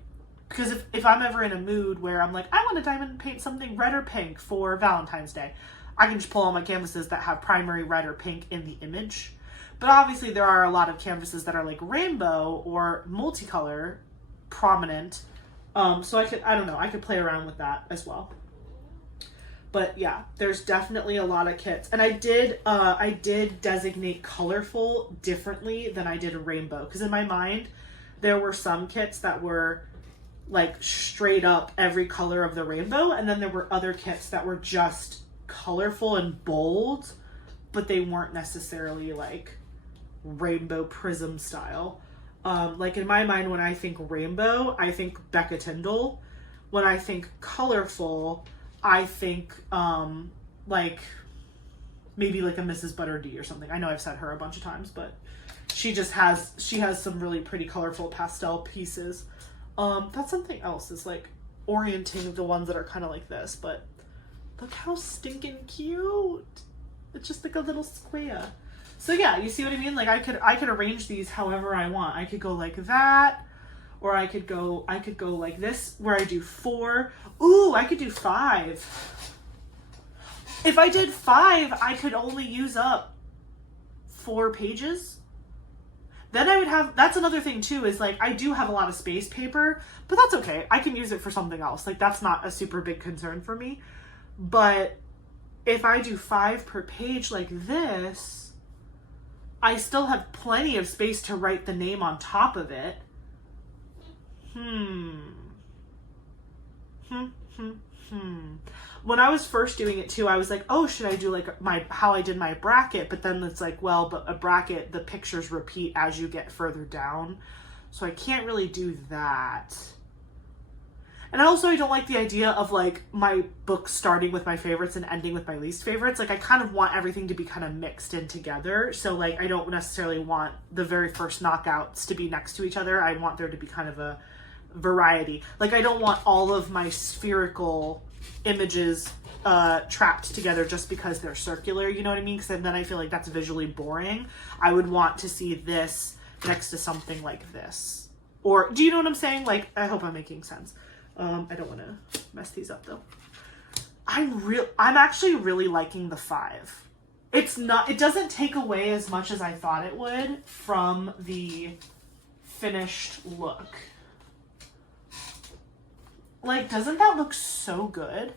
because if I'm ever in a mood where I'm like, I want to diamond paint something red or pink for Valentine's Day, I can just pull all my canvases that have primary red or pink in the image. But obviously there are a lot of canvases that are like rainbow or multicolor prominent. So I could play around with that as well. But yeah, there's definitely a lot of kits. And I did designate colorful differently than I did rainbow. Because in my mind, there were some kits that were like straight up every color of the rainbow. And then there were other kits that were just colorful and bold, but they weren't necessarily like rainbow prism style. Like in my mind, when I think rainbow, I think Becca Tyndall. When I think colorful, I think like maybe like a Mrs. Butter D or something. I know I've said her a bunch of times, but she has some really pretty colorful pastel pieces. That's something else, is like orienting the ones that are kind of like this, but look how stinking cute. It's just like a little square. So yeah, you see what I mean? Like I could arrange these however I want. I could go like that, or I could go like this where I do 4. Ooh, I could do 5. If I did 5, I could only use up 4 pages. Then I would have, that's another thing too, is like, I do have a lot of space paper, but that's okay. I can use it for something else. Like that's not a super big concern for me. But if I do 5 per page like this, I still have plenty of space to write the name on top of it. When I was first doing it too, I was like, oh, should I do like how I did my bracket? But then it's like, well, but a bracket, the pictures repeat as you get further down. So I can't really do that. And also I don't like the idea of like my book starting with my favorites and ending with my least favorites. Like I kind of want everything to be kind of mixed in together. So like I don't necessarily want the very first knockouts to be next to each other. I want there to be kind of a variety. Like I don't want all of my spherical images trapped together just because they're circular, you know what I mean? Because then I feel like that's visually boring. I would want to see this next to something like this. Or do you know what I'm saying? Like, I hope I'm making sense. I don't want to mess these up though. I'm actually really liking the 5. It doesn't take away as much as I thought it would from the finished look. Like, doesn't that look so good?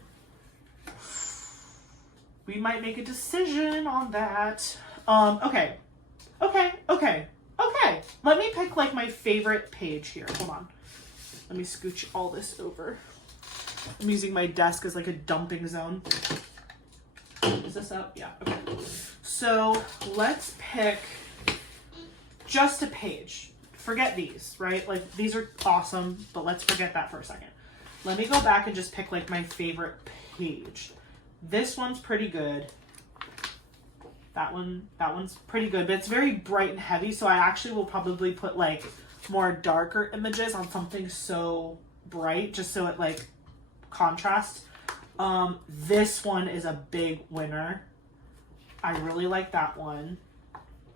We might make a decision on that. Okay. Let me pick like my favorite page here. Hold on. Let me scooch all this over. I'm using my desk as like a dumping zone. Is this up? Yeah, okay. So let's pick just a page. Forget these, right? Like these are awesome, but let's forget that for a second. Let me go back and just pick like my favorite page. This one's pretty good. That one's pretty good, but it's very bright and heavy, so I actually will probably put like more darker images on something so bright, just so it like contrasts. This one is a big winner. I really like that one.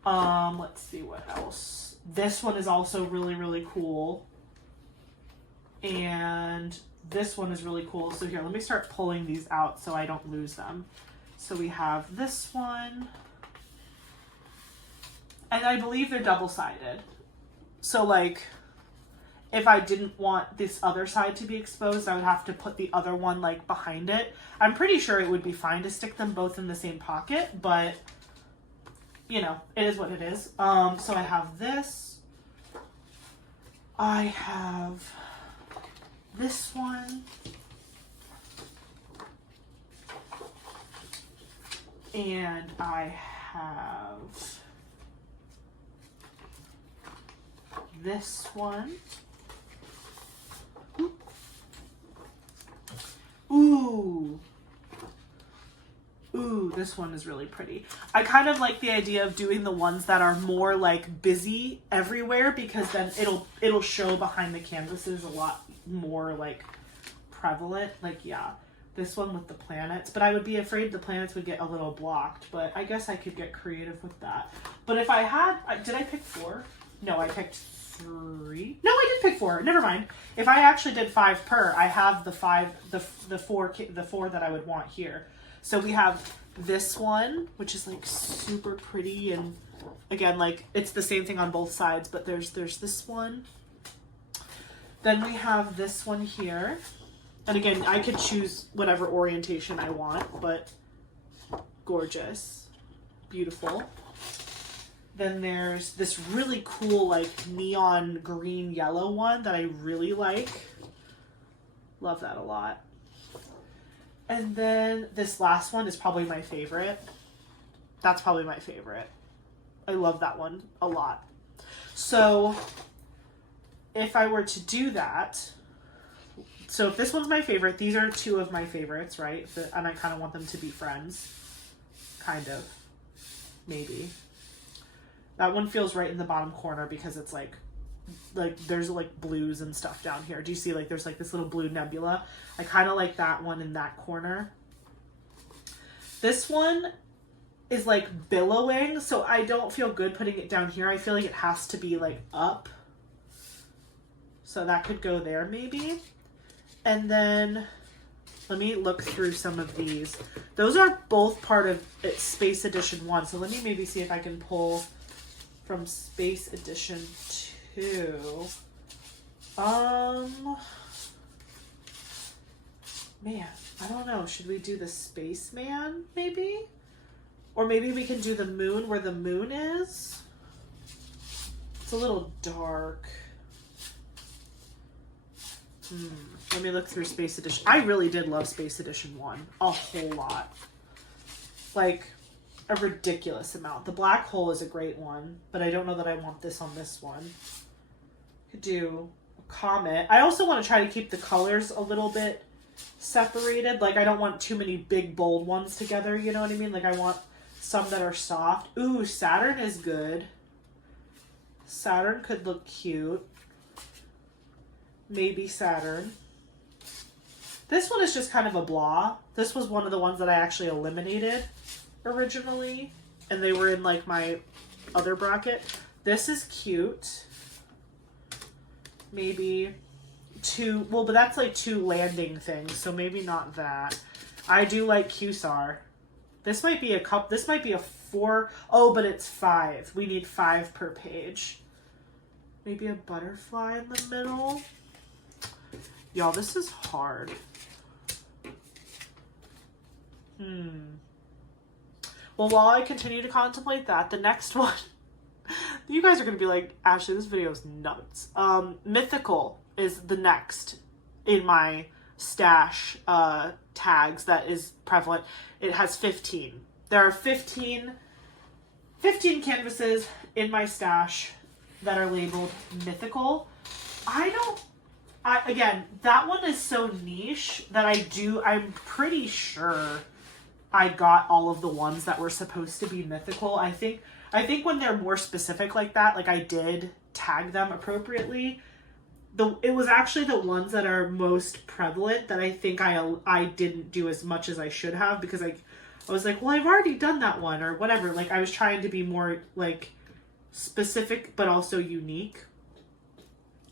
Let's see what else. This one is also really, really cool. And this one is really cool. So here, let me start pulling these out so I don't lose them. So we have this one. And I believe they're double-sided. So like, if I didn't want this other side to be exposed, I would have to put the other one like behind it. I'm pretty sure it would be fine to stick them both in the same pocket, but you know, it is what it is. So I have this. I have this one. And I have this one. Ooh. Ooh, this one is really pretty. I kind of like the idea of doing the ones that are more like busy everywhere, because then it'll show behind the canvases a lot more like prevalent. Like, yeah, this one with the planets, but I would be afraid the planets would get a little blocked, but I guess I could get creative with that. But if I had, did I pick 4? No, I picked 3. No, I did pick 4. Never mind. If I actually did 5 per, I have the 4 that I would want here. So we have this one, which is like super pretty, and again, like it's the same thing on both sides, but there's this one. Then we have this one here. And again, I could choose whatever orientation I want, but gorgeous, beautiful. Then there's this really cool like neon green yellow one that I really like. Love that a lot. And then this last one is probably my favorite. That's probably my favorite. I love that one a lot. So if I were to do that, so if this one's my favorite, these are two of my favorites, right? And I kind of want them to be friends. Kind of. Maybe. That one feels right in the bottom corner because it's like there's like blues and stuff down here. Do you see like there's like this little blue nebula? I kind of like that one in that corner. This one is like billowing, so I don't feel good putting it down here. I feel like it has to be like up. So that could go there maybe. And then let me look through some of these. Those are both part of Space Edition 1. So let me maybe see if I can pull from Space Edition 2. Man, I don't know. Should we do the Spaceman maybe? Or maybe we can do the moon where the moon is. It's a little dark. Let me look through Space Edition. I really did love Space Edition 1 a whole lot. Like a ridiculous amount. The black hole is a great one, but I don't know that I want this on this one. Could do a comet. I also want to try to keep the colors a little bit separated. Like I don't want too many big bold ones together, you know what I mean? Like I want some that are soft. Ooh, Saturn is good. Saturn could look cute. Maybe Saturn. This one is just kind of a blah. This was one of the ones that I actually eliminated originally, and they were in like my other bracket. This is cute. Maybe two, well, but that's like two landing things, so maybe not that. I do like QSAR. This might be a cup. This might be a 4. Oh, but it's 5. We need 5 per page. Maybe a butterfly in the middle. Y'all, this is hard. Well, while I continue to contemplate that, the next one, you guys are going to be like, Ashley, this video is nuts. Mythical is the next in my stash tags that is prevalent. It has 15. There are 15 canvases in my stash that are labeled mythical. Again, that one is so niche that I'm pretty sure I got all of the ones that were supposed to be mythical. I think when they're more specific like that, like I did tag them appropriately. It was actually the ones that are most prevalent that I think I didn't do as much as I should have, because I was like, well, I've already done that one or whatever. Like I was trying to be more like specific but also unique.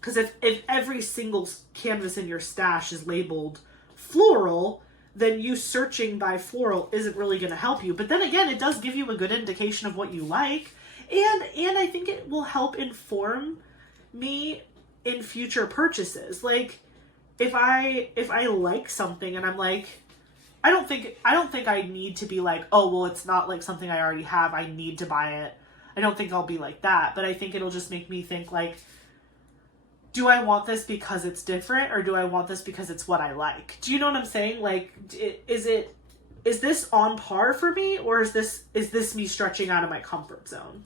Because if every single canvas in your stash is labeled floral, then you searching by floral isn't really going to help you. But then again, it does give you a good indication of what you like. And I think it will help inform me in future purchases. Like if I like something and I'm like, I don't think I need to be like, oh, well, it's not like something I already have, I need to buy it. I don't think I'll be like that. But I think it'll just make me think like, do I want this because it's different, or do I want this because it's what I like? Do you know what I'm saying? Like, is this on par for me, or is this me stretching out of my comfort zone?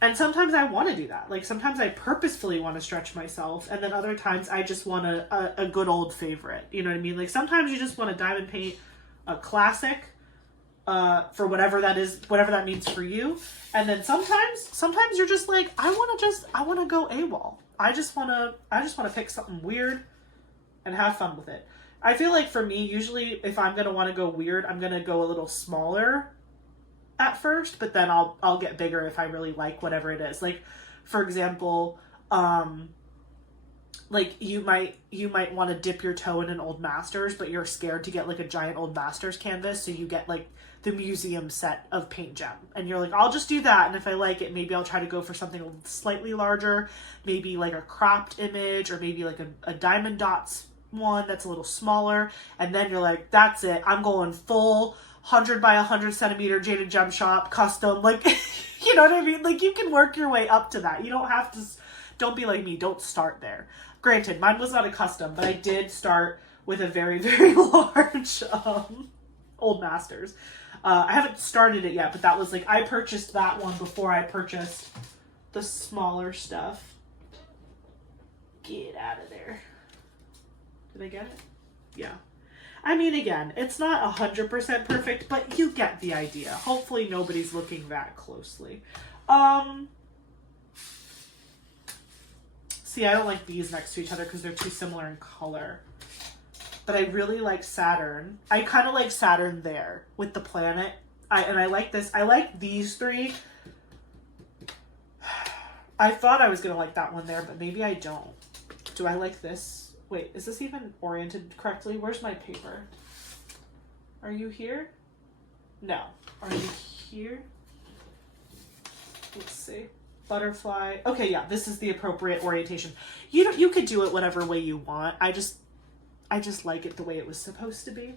And sometimes I want to do that. Like sometimes I purposefully want to stretch myself, and then other times I just want a good old favorite. You know what I mean? Like sometimes you just want to diamond paint a classic for whatever that is, whatever that means for you. And then sometimes you're just like, I want to go AWOL. I just want to pick something weird and have fun with it. I feel like for me, usually if I'm going to want to go weird, I'm going to go a little smaller at first, but then I'll get bigger if I really like whatever it is. Like, for example, like you might want to dip your toe in an old Masters, but you're scared to get like a giant old Masters canvas, so you get like the museum set of Paint Gem, and you're like, I'll just do that, and if I like it, maybe I'll try to go for something slightly larger, maybe like a cropped image, or maybe like a diamond dots one that's a little smaller, and then you're like, that's it, I'm going full 100 by 100 centimeter Jaded Gem Shop custom, like you know what I mean? Like you can work your way up to that. You don't have to, don't be like me, don't start there. Granted, mine was not a custom, but I did start with a very, very large Old Masters. I haven't started it yet, but that was like, I purchased that one before I purchased the smaller stuff. Get out of there. Did I get it? Yeah. I mean, again, it's not 100% perfect, but you get the idea. Hopefully nobody's looking that closely. See, I don't like these next to each other because they're too similar in color. But I really like Saturn. I kind of like Saturn there with the planet. And I like this. I like these three. I thought I was going to like that one there, but maybe I don't. Do I like this? Wait, is this even oriented correctly? Where's my paper? Are you here? No. Are you here? Let's see. Butterfly. Okay, yeah, this is the appropriate orientation. You could do it whatever way you want. I just like it the way it was supposed to be.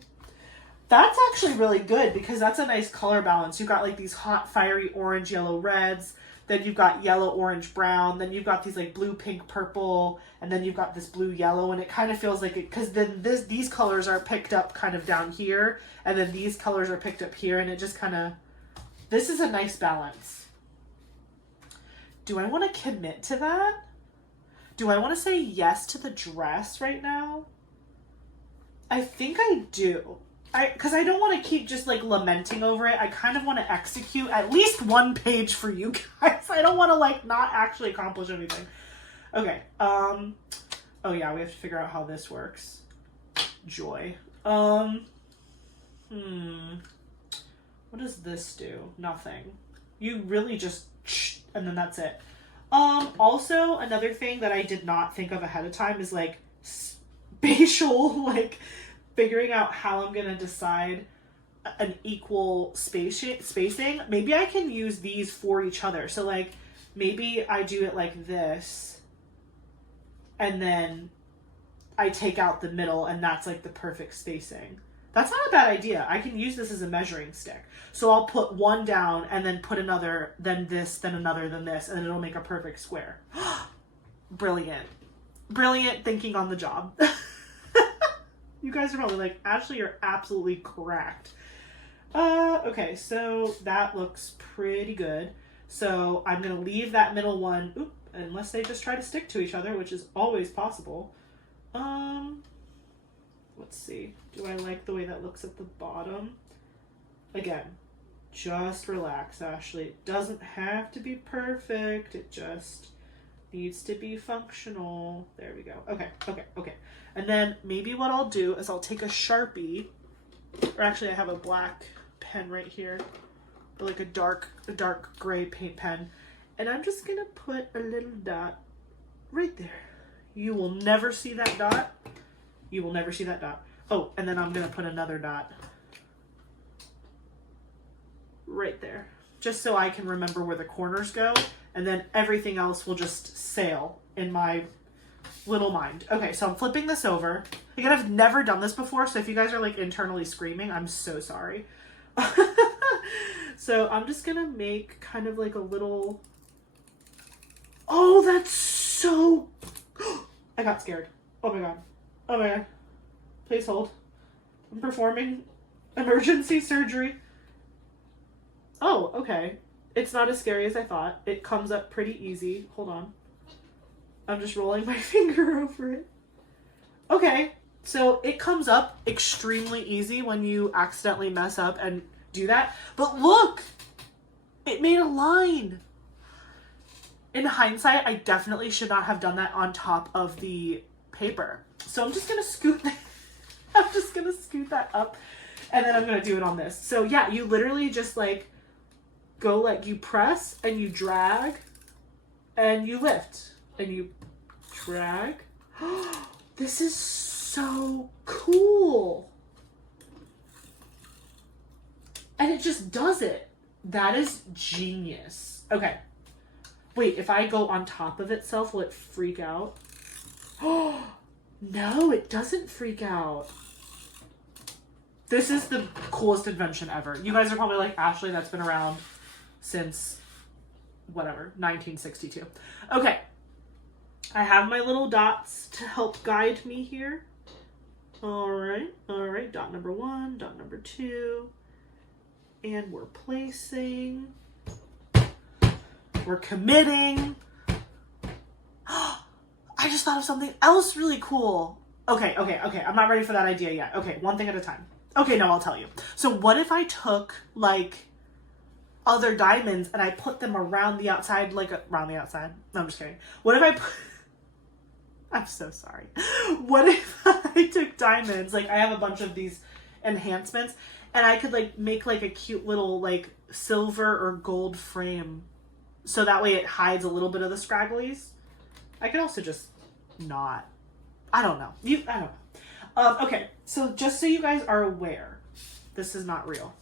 That's actually really good because that's a nice color balance. You've got like these hot, fiery orange, yellow, reds. Then you've got yellow, orange, brown. Then you've got these like blue, pink, purple. And then you've got this blue, yellow. And it kind of feels like it, because then these colors are picked up kind of down here. And then these colors are picked up here. And it just kind of, this is a nice balance. Do I want to commit to that? Do I want to say yes to the dress right now? I think I do. Because I don't want to keep just like lamenting over it. I kind of want to execute at least one page for you guys. I don't want to like not actually accomplish anything. Okay. Oh yeah, we have to figure out how this works. Joy. What does this do? Nothing. You really just, and then that's it. Also, another thing that I did not think of ahead of time is like spatial, like figuring out how I'm going to decide an equal spacing. Maybe I can use these for each other. So like maybe I do it like this and then I take out the middle and that's like the perfect spacing. That's not a bad idea. I can use this as a measuring stick. So I'll put one down and then put another, then this, then another, then this, and it'll make a perfect square. Brilliant. Brilliant thinking on the job. You guys are probably like, Ashley, you're absolutely correct. Okay, so that looks pretty good. So I'm going to leave that middle one, unless they just try to stick to each other, which is always possible. Let's see. Do I like the way that looks at the bottom? Again, just relax, Ashley. It doesn't have to be perfect. It just needs to be functional. There we go. Okay. And then maybe what I'll do is I'll take a Sharpie, or actually I have a black pen right here, or like a dark gray paint pen, and I'm just gonna put a little dot right there. You will never see that dot. You will never see that dot. Oh, and then I'm gonna put another dot right there, just so I can remember where the corners go, and then everything else will just sail in my little mind. Okay, so I'm flipping this over. Again, I've never done this before, so if you guys are like internally screaming, I'm so sorry. So I'm just gonna make kind of like a little, oh, that's so, I got scared. Oh my god. Please hold. I'm performing emergency surgery. Oh, okay. It's not as scary as I thought. It comes up pretty easy. Hold on. I'm just rolling my finger over it. Okay, so it comes up extremely easy when you accidentally mess up and do that. But look! It made a line! In hindsight, I definitely should not have done that on top of the paper. So I'm just gonna scoot that up, and then I'm gonna do it on this. So yeah, you literally just like go like you press and you drag and you lift. And you drag. This is so cool. And it just does it. That is genius. Okay. Wait, if I go on top of itself, will it freak out? Oh, no, it doesn't freak out. This is the coolest invention ever. You guys are probably like, Ashley, that's been around since whatever, 1962. Okay. I have my little dots to help guide me here. All right, dot number 1, dot number 2, and we're placing, we're committing. I just thought of something else really cool. Okay, I'm not ready for that idea yet. Okay, one thing at a time. Okay, no, I'll tell you. So what if I took, like, other diamonds and I put them around the outside, like, around the outside? No, I'm just kidding. What if I put... I'm so sorry. What if I took diamonds, like, I have a bunch of these enhancements, and I could, like, make, like, a cute little, like, silver or gold frame, so that way it hides a little bit of the scragglies? I could also just not. I don't know. I don't know. Okay, so just so you guys are aware, this is not real.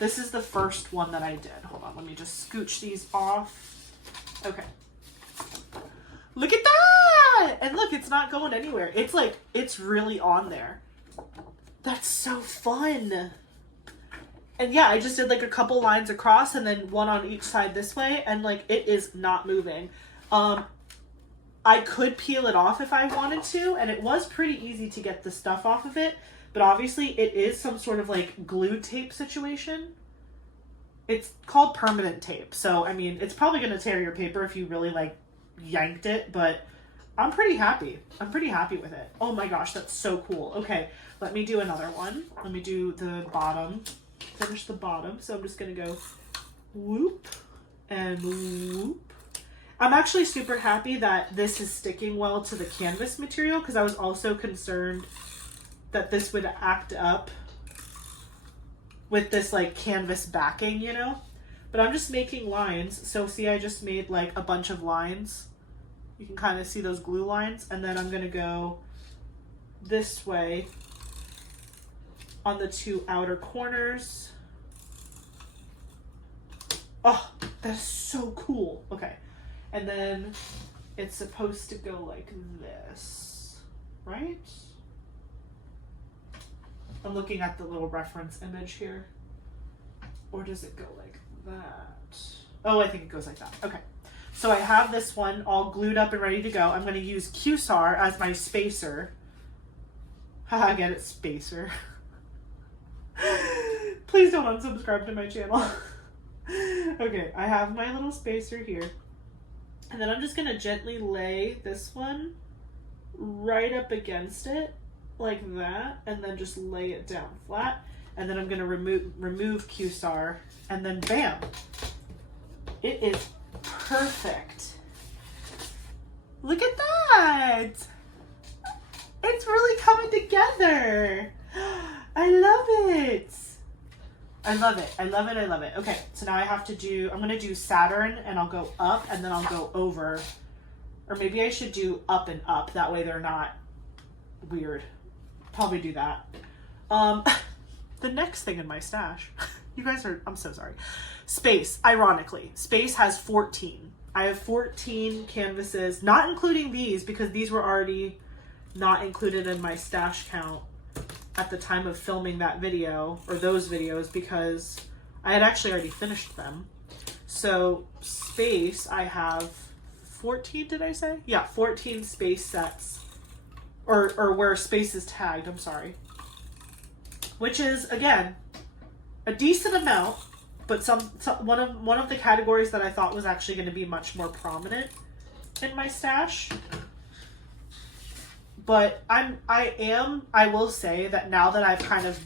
This is the first one that I did. Hold on, let me just scooch these off. Okay. Look at that! And look, it's not going anywhere. It's like, it's really on there. That's so fun. And yeah, I just did like a couple lines across and then one on each side this way, and like, it is not moving. I could peel it off if I wanted to, and it was pretty easy to get the stuff off of it, but obviously it is some sort of like glue tape situation. It's called permanent tape, so I mean, it's probably going to tear your paper if you really like yanked it, but I'm pretty happy. I'm pretty happy with it. Oh my gosh, that's so cool. Okay, let me do another one. Let me do the bottom, finish the bottom. So I'm just going to go whoop and whoop. I'm actually super happy that this is sticking well to the canvas material, because I was also concerned that this would act up with this like canvas backing, you know? But I'm just making lines. So see, I just made like a bunch of lines. You can kind of see those glue lines. And then I'm going to go this way on the 2 outer corners. Oh, that's so cool. Okay. And then it's supposed to go like this, right? I'm looking at the little reference image here. Or does it go like that? Oh, I think it goes like that. Okay. So I have this one all glued up and ready to go. I'm going to use QSAR as my spacer. Haha, get it, spacer. Please don't unsubscribe to my channel. Okay, I have my little spacer here. And then I'm just going to gently lay this one right up against it like that, and then just lay it down flat. And then I'm going to remove QSAR, and then bam, it is perfect. Look at that. It's really coming together. I love it. I love it. I love it. I love it. Okay, so now I have to do, I'm going to do Saturn, and I'll go up, and then I'll go over. Or maybe I should do up and up. That way they're not weird. Probably do that. The next thing in my stash, you guys are, I'm so sorry. Space, ironically. Space has 14. I have 14 canvases, not including these, because these were already not included in my stash count at the time of filming that video, or those videos, because I had actually already finished them. So space, I have 14, did I say? Yeah, 14 space sets, or where space is tagged, I'm sorry. Which is, again, a decent amount, but one of the categories that I thought was actually going to be much more prominent in my stash. But I will say that now that I've kind of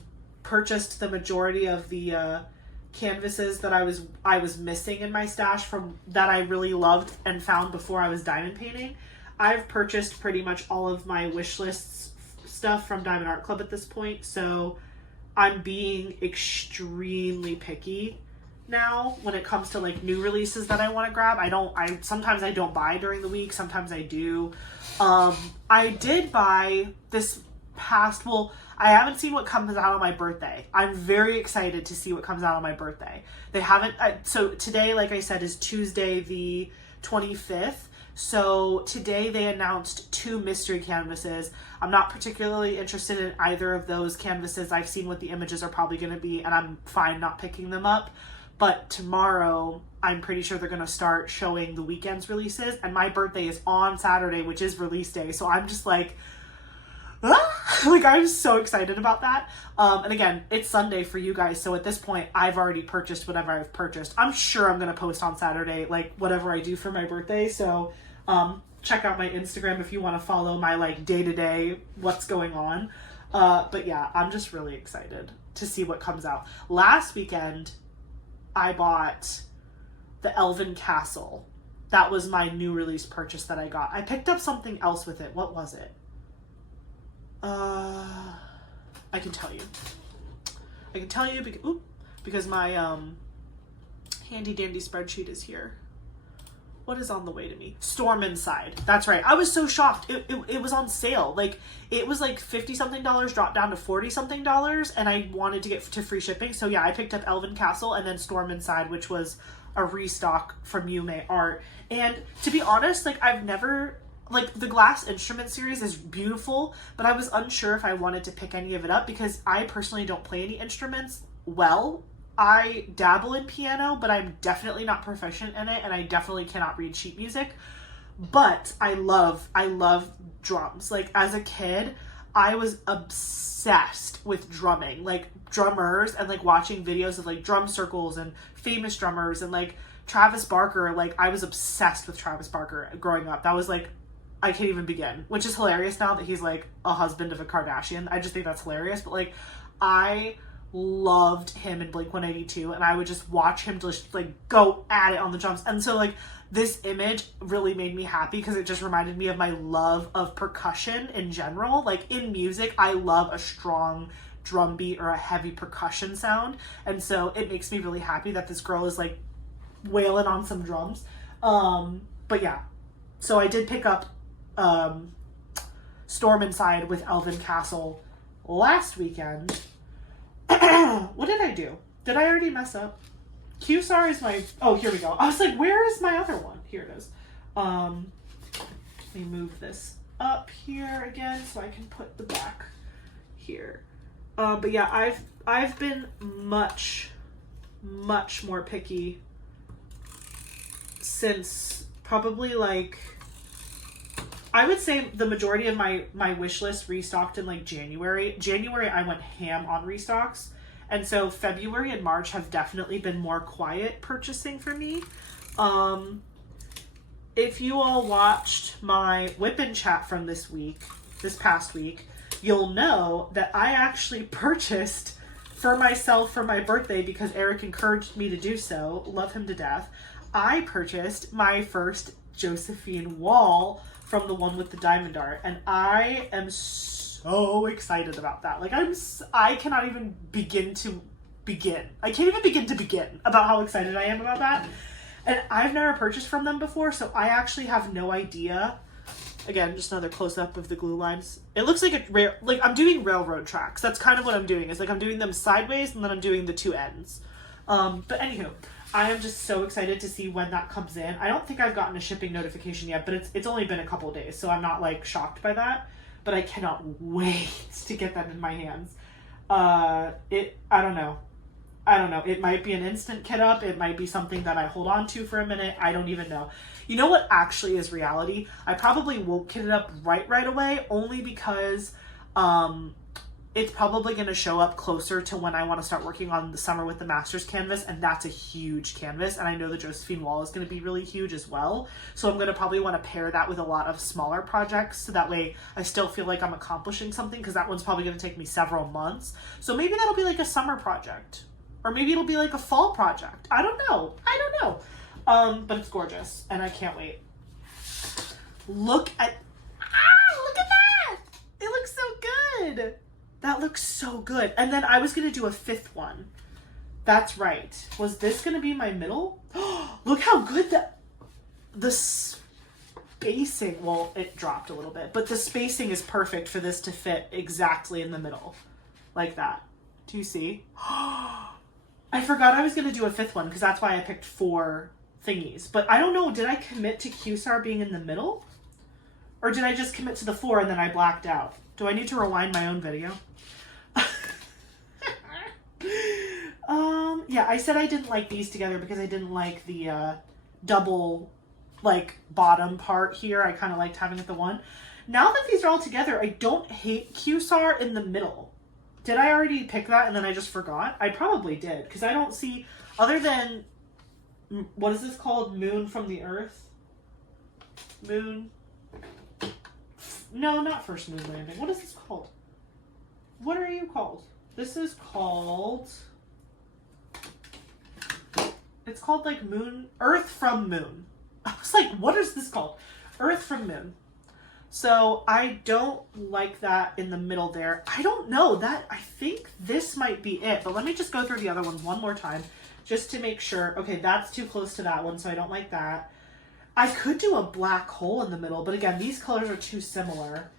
purchased the majority of the canvases that I was missing in my stash from that I really loved and found before I was diamond painting, I've purchased pretty much all of my wish lists stuff from Diamond Art Club at this point. So I'm being extremely picky now when it comes to like new releases that I want to grab. Sometimes I don't buy during the week, sometimes I do. I did buy this past, well, I haven't seen what comes out on my birthday. I'm very excited to see what comes out on my birthday. They haven't, so today, like I said, is Tuesday the 25th. So today they announced 2 mystery canvases. I'm not particularly interested in either of those canvases. I've seen what the images are probably going to be, and I'm fine not picking them up. But tomorrow, I'm pretty sure they're going to start showing the weekend's releases. And my birthday is on Saturday, which is release day. So I'm just like, ah! Like, I'm so excited about that. And again, it's Sunday for you guys. So at this point, I've already purchased whatever I've purchased. I'm sure I'm going to post on Saturday, like, whatever I do for my birthday. So check out my Instagram if you want to follow my, like, day-to-day what's going on. But yeah, I'm just really excited to see what comes out. Last weekend, I bought the Elven Castle. That was my new release purchase that I got. I picked up something else with it. What was it? I can tell you. I can tell you because my handy dandy spreadsheet is here. What is on the way to me? Storm Inside. That's right. I was so shocked. It was on sale. Like, it was like $50 something, dropped down to $40 something, and I wanted to get to free shipping. So yeah, I picked up Elven Castle and then Storm Inside, which was a restock from Yume Art. And to be honest, like, I've never, like, the Glass Instrument series is beautiful, but I was unsure if I wanted to pick any of it up because I personally don't play any instruments well. I dabble in piano, but I'm definitely not proficient in it, and I definitely cannot read sheet music. But I love drums. Like, as a kid, I was obsessed with drumming, like drummers, and like watching videos of like drum circles and famous drummers and like Travis Barker. Like, I was obsessed with Travis Barker growing up. That was like, I can't even begin, which is hilarious now that he's like a husband of a Kardashian. I just think that's hilarious. But like, I loved him in Blink-182, and I would just watch him just like go at it on the drums. And so like, this image really made me happy because it just reminded me of my love of percussion in general. Like, in music, I love a strong drum beat or a heavy percussion sound, and so it makes me really happy that this girl is like wailing on some drums. But yeah, so I did pick up Storm Inside with Elven Castle last weekend. What did I do? Did I already mess up? QSAR is my... Oh, here we go. I was like, where is my other one? Here it is. Let me move this up here again so I can put the back here. But yeah, I've been much more picky since probably like... I would say the majority of my wish list restocked in like January. January, I went ham on restocks. And so February and March have definitely been more quiet purchasing for me. If you all watched my whip-in chat from this past week, you'll know that I actually purchased for myself for my birthday because Eric encouraged me to do so. Love him to death. I purchased my first Josephine wall from the one with the diamond art, and I am so excited about that. Like, I cannot even begin to begin. I can't even begin to begin about how excited I am about that. And I've never purchased from them before, so I actually have no idea. Again, just another close-up of the glue lines. It looks like like I'm doing railroad tracks. That's kind of what I'm doing. Is like I'm doing them sideways, and then I'm doing the two ends. But anywho, I am just so excited to see when that comes in. I don't think I've gotten a shipping notification yet, but it's only been a couple days, so I'm not like shocked by that. But I cannot wait to get that in my hands. I don't know. It might be an instant kit up. It might be something that I hold on to for a minute. I don't even know. You know what actually is reality? I probably won't kit it up right away, only because it's probably going to show up closer to when I want to start working on the Summer with the Masters canvas, and that's a huge canvas, and I know the Josephine wall is going to be really huge as well, so I'm going to probably want to pair that with a lot of smaller projects, so that way I still feel like I'm accomplishing something, because that one's probably going to take me several months. So maybe that'll be like a summer project, or maybe it'll be like a fall project. I don't know. But it's gorgeous, and I can't wait. Look at that! It looks so good! That looks so good. And then I was going to do a fifth one. That's right. Was this going to be my middle? Look how good the spacing, well, it dropped a little bit, but the spacing is perfect for this to fit exactly in the middle. Like that. Do you see? I forgot I was going to do a fifth one because that's why I picked 4 thingies. But I don't know, did I commit to QSAR being in the middle? Or did I just commit to the 4 and then I blacked out? Do I need to rewind my own video? Yeah, I said I didn't like these together because I didn't like the double, like, bottom part here. I kind of liked having it the one. Now that these are all together, I don't hate QSAR in the middle. Did I already pick that and then I just forgot? I probably did, because I don't see, other than, what is this called? Moon from the Earth? Moon? No, not First Moon Landing. What is this called? What are you called? This is called... It's called like Earth from Moon. I was like, what is this called? Earth from Moon. So I don't like that in the middle there. I don't know I think this might be it, but let me just go through the other ones one more time just to make sure. Okay, that's too close to that one, so I don't like that. I could do a black hole in the middle, but again, these colors are too similar.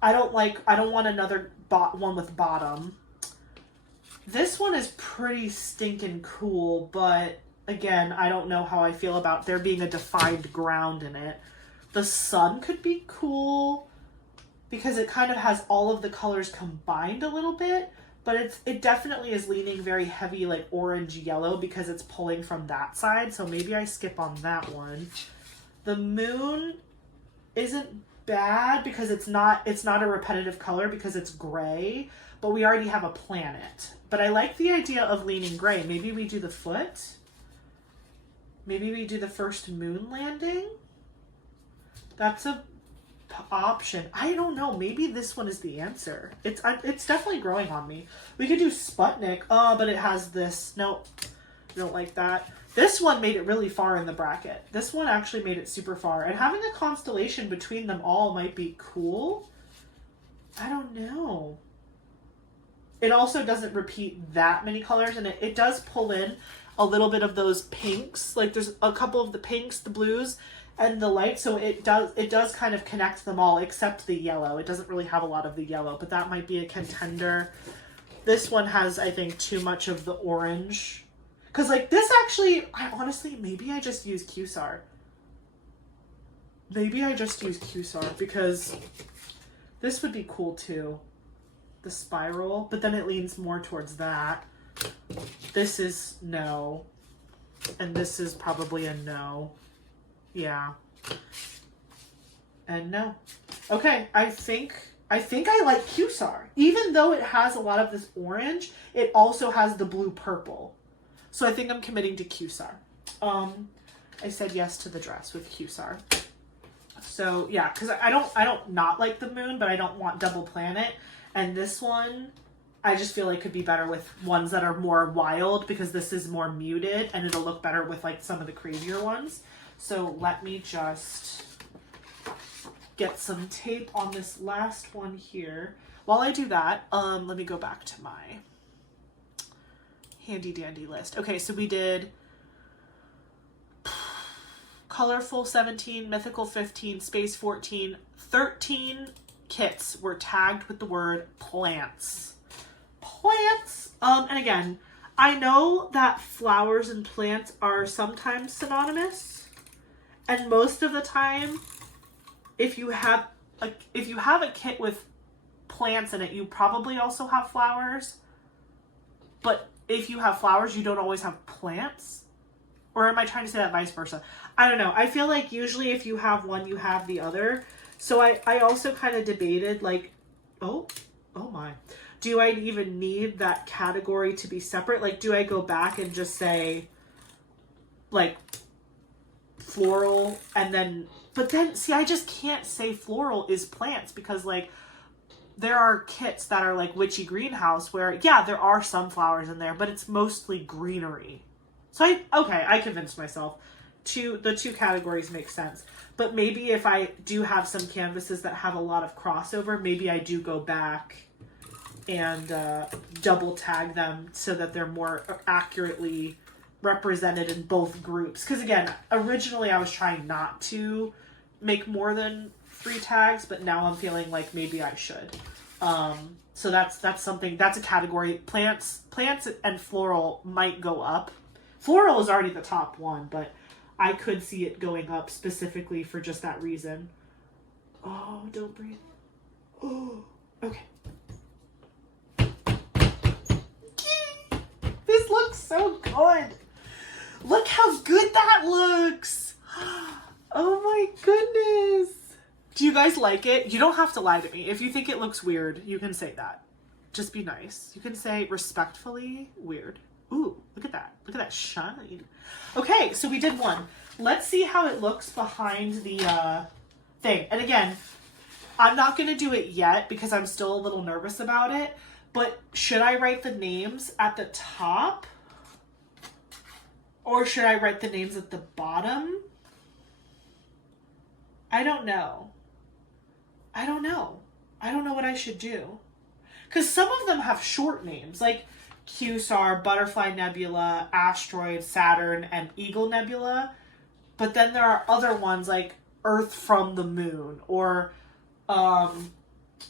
I don't want another one with bottom. This one is pretty stinking cool, but again, I don't know how I feel about there being a defined ground in it. The sun could be cool because it kind of has all of the colors combined a little bit, but it definitely is leaning very heavy like orange yellow because it's pulling from that side, so maybe I skip on that one. The moon isn't bad because it's not a repetitive color because it's gray, but we already have a planet. But I like the idea of leaning gray. Maybe we do the foot. Maybe we do the first moon landing. That's a option. I don't know. Maybe this one is the answer. It's definitely growing on me. We could do Sputnik. Oh, but it has this. Nope. I don't like that. This one made it really far in the bracket. This one actually made it super far. And having a constellation between them all might be cool. I don't know. It also doesn't repeat that many colors, and it does pull in a little bit of those pinks. Like there's a couple of the pinks, the blues, and the light, so it does kind of connect them all except the yellow. It doesn't really have a lot of the yellow, but that might be a contender. This one has, I think, too much of the orange. Because like this actually, honestly, maybe I just use QSAR. Maybe I just use QSAR because this would be cool too. The spiral, but then it leans more towards that. This is no. And this is probably a no. Yeah. And no. Okay, I think I like QSAR. Even though it has a lot of this orange, it also has the blue purple. So I think I'm committing to QSAR. I said yes to the dress with QSAR. So yeah, because I don't not like the moon, but I don't want double planet. And this one, I just feel like could be better with ones that are more wild because this is more muted and it'll look better with like some of the crazier ones. So let me just get some tape on this last one here. While I do that, let me go back to my handy dandy list. Okay, so we did Colorful 17, Mythical 15, Space 14, 13 kits were tagged with the word plants. Plants. And again, I know that flowers and plants are sometimes synonymous, and most of the time, if you have a kit with plants in it, you probably also have flowers. But if you have flowers, you don't always have plants. Or am I trying to say that vice versa? I don't know. I feel like usually if you have one, you have the other. So I also kind of debated like, oh my. Do I even need that category to be separate? Like, do I go back and just say like floral and then, but then see, I just can't say floral is plants because like there are kits that are like Witchy Greenhouse where, yeah, there are some flowers in there, but it's mostly greenery. So I convinced myself. The two categories make sense. But maybe if I do have some canvases that have a lot of crossover, maybe I do go back and double tag them so that they're more accurately represented in both groups. Because again, originally I was trying not to make more than 3 tags, but now I'm feeling like maybe I should. So that's something, that's a category. Plants and floral might go up. Floral is already the top one, but I could see it going up specifically for just that reason. Oh, don't breathe. Oh, okay. This looks so good. Look how good that looks. Oh my goodness. Do you guys like it? You don't have to lie to me. If you think it looks weird, you can say that. Just be nice. You can say respectfully weird. Ooh, look at that. Look at that shine. Okay, so we did one. Let's see how it looks behind the thing. And again, I'm not going to do it yet because I'm still a little nervous about it. But should I write the names at the top? Or should I write the names at the bottom? I don't know. I don't know. I don't know what I should do. Because some of them have short names, like Q-SAR, Butterfly Nebula, Asteroid, Saturn, and Eagle Nebula. But then there are other ones like Earth from the Moon, or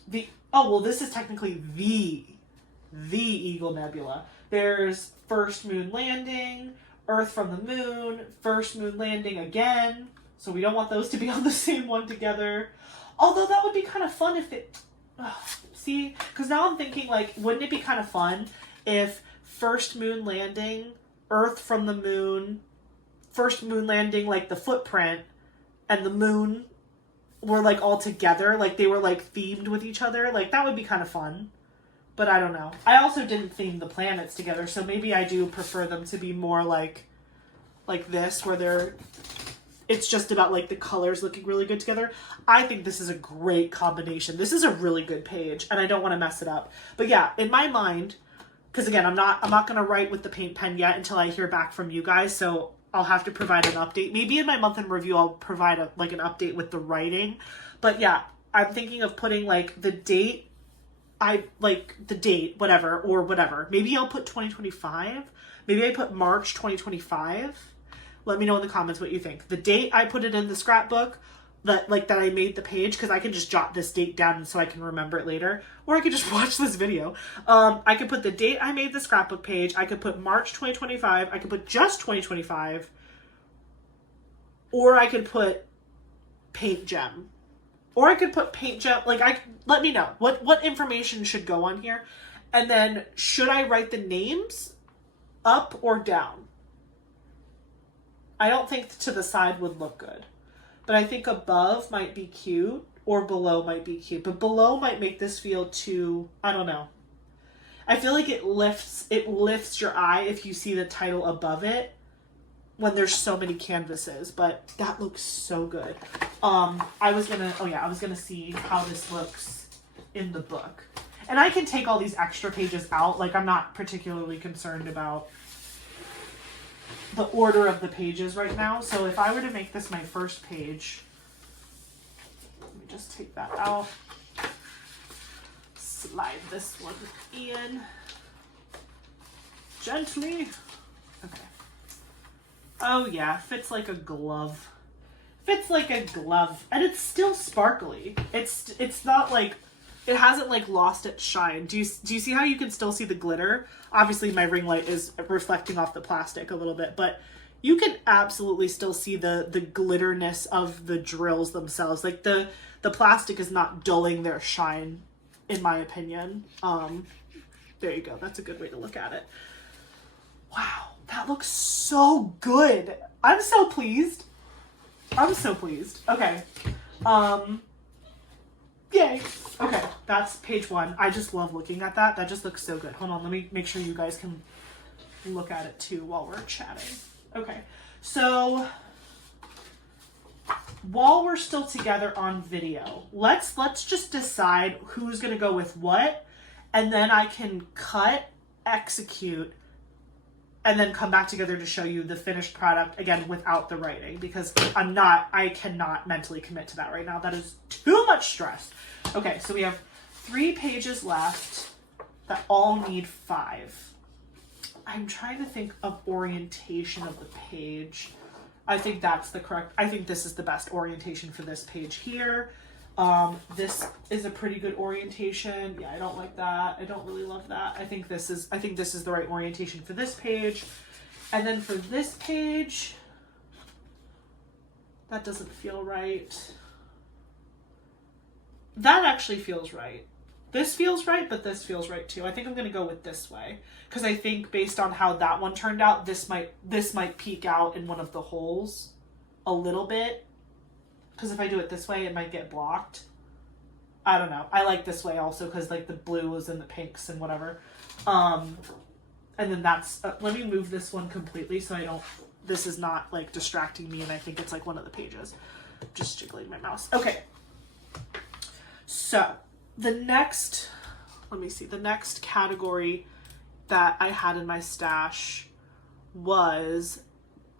this is technically the Eagle Nebula. There's First Moon Landing, Earth from the Moon, First Moon Landing again. So we don't want those to be on the same one together. Although that would be kind of fun if it... see? Because now I'm thinking, like, wouldn't it be kind of fun if First Moon Landing, Earth from the Moon, First Moon Landing, like, the footprint, and the moon were, like, all together? Like, they were, like, themed with each other? Like, that would be kind of fun. But I don't know. I also didn't theme the planets together, so maybe I do prefer them to be more like this, where they're... It's just about, like, the colors looking really good together. I think this is a great combination. This is a really good page, and I don't want to mess it up. But yeah, in my mind, because again, I'm not going to write with the paint pen yet until I hear back from you guys, so I'll have to provide an update. Maybe in my month in review, I'll provide an update with the writing. But yeah, I'm thinking of putting, like, the date, whatever. Maybe I'll put 2025. Maybe I put March 2025. Let me know in the comments what you think. The date I put it in the scrapbook, that I made the page, because I can just jot this date down so I can remember it later. Or I could just watch this video. I could put the date I made the scrapbook page. I could put March 2025. I could put just 2025. Or I could put paint gem. Or I could put paint gem. Let me know. What information should go on here? And then, should I write the names up or down? I don't think to the side would look good. But I think above might be cute, or below might be cute. But below might make this feel too, I don't know. I feel like it lifts your eye if you see the title above it when there's so many canvases. But that looks so good. I was gonna see how this looks in the book. And I can take all these extra pages out. Like, I'm not particularly concerned about the order of the pages right now. So if I were to make this my first page, let me just take that out, slide this one in gently. Okay. Oh yeah, fits like a glove. Fits like a glove. And it's still sparkly. It's not like, it hasn't like lost its shine. Do you see how you can still see the glitter? Obviously my ring light is reflecting off the plastic a little bit, but you can absolutely still see the glitterness of the drills themselves. Like the plastic is not dulling their shine, in my opinion. There you go. That's a good way to look at it. Wow, that looks so good. I'm so pleased. I'm so pleased. Okay. Yay. Okay, that's page one. I just love looking at that. That just looks so good. Hold on, let me make sure you guys can look at it too while we're chatting. Okay, so while we're still together on video, let's just decide who's gonna go with what, and then I can cut, execute, and then come back together to show you the finished product, again, without the writing, because I cannot mentally commit to that right now. That is too much stress. Okay, so we have 3 pages left that all need 5. I'm trying to think of orientation of the page. I think that's I think this is the best orientation for this page here. This is a pretty good orientation. Yeah, I don't like that. I don't really love that. I think this is the right orientation for this page. And then for this page, that doesn't feel right. That actually feels right. This feels right, but this feels right too. I think I'm going to go with this way because I think based on how that one turned out, this might peek out in one of the holes a little bit. Because if I do it this way, it might get blocked. I don't know. I like this way also because like the blues and the pinks and whatever. And then that's, let me move this one completely so I don't, this is not like distracting me and I think it's like one of the pages. Just jiggling my mouse. Okay. So the next, let me see, the next category that I had in my stash was,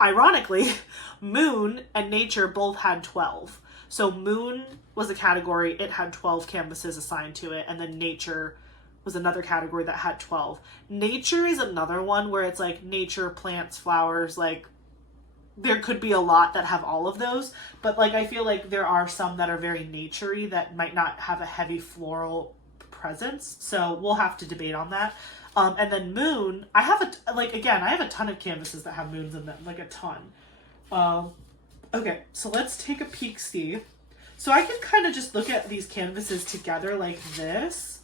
ironically, moon and nature both had 12. So moon was a category, it had 12 canvases assigned to it, and then nature was another category that had 12. Nature is another one where it's like nature, plants, flowers, like there could be a lot that have all of those, but like I feel like there are some that are very naturey that might not have a heavy floral presence. So we'll have to debate on that. And then moon, I have a ton of canvases that have moons in them, like a ton. Okay, so let's take a peek, Steve. So I can kind of just look at these canvases together like this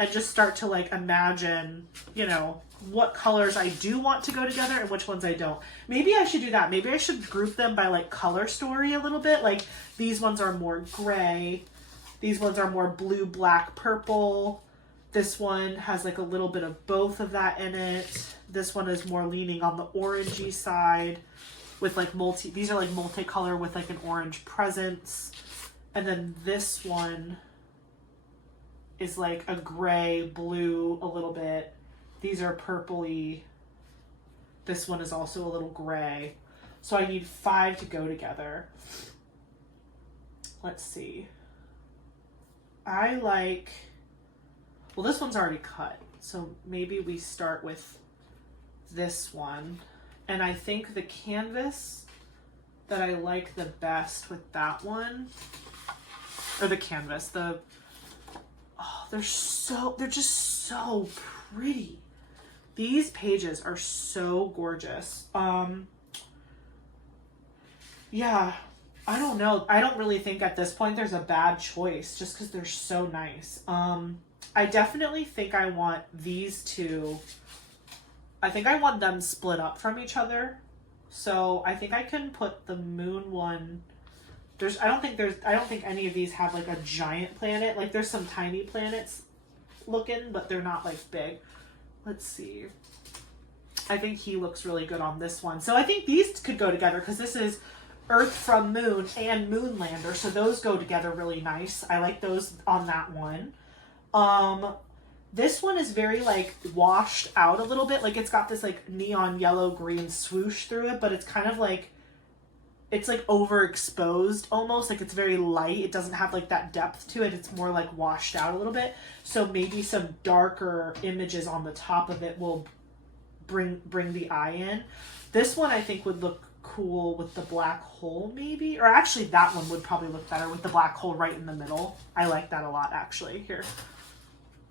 and just start to like imagine, you know, what colors I do want to go together and which ones I don't. Maybe I should do that. Maybe I should group them by like color story a little bit. Like these ones are more gray. These ones are more blue, black, purple. This one has like a little bit of both of that in it. This one is more leaning on the orangey side with like these are like multicolor with like an orange presence. And then this one is like a gray, blue a little bit. These are purpley. This one is also a little gray. So I need 5 to go together. Let's see. Well, this one's already cut. So maybe we start with this one. And I think the canvas that I like the best with that one, or the canvas, they're just so pretty. These pages are so gorgeous. Yeah, I don't know. I don't really think at this point there's a bad choice just because they're so nice. I definitely think I want these two. I think I want them split up from each other. So I think I can put the moon one. I don't think any of these have like a giant planet. Like there's some tiny planets looking, but they're not like big. Let's see. I think he looks really good on this one. So I think these could go together because this is Earth from Moon and Moonlander. So those go together really nice. I like those on that one. This one is very like washed out a little bit. Like it's got this like neon yellow green swoosh through it, but it's kind of like, it's like overexposed almost. Like it's very light. It doesn't have like that depth to it. It's more like washed out a little bit. So maybe some darker images on the top of it will bring the eye in. This one I think would look cool with the black hole maybe. Or actually that one would probably look better with the black hole right in the middle. I like that a lot actually. Here.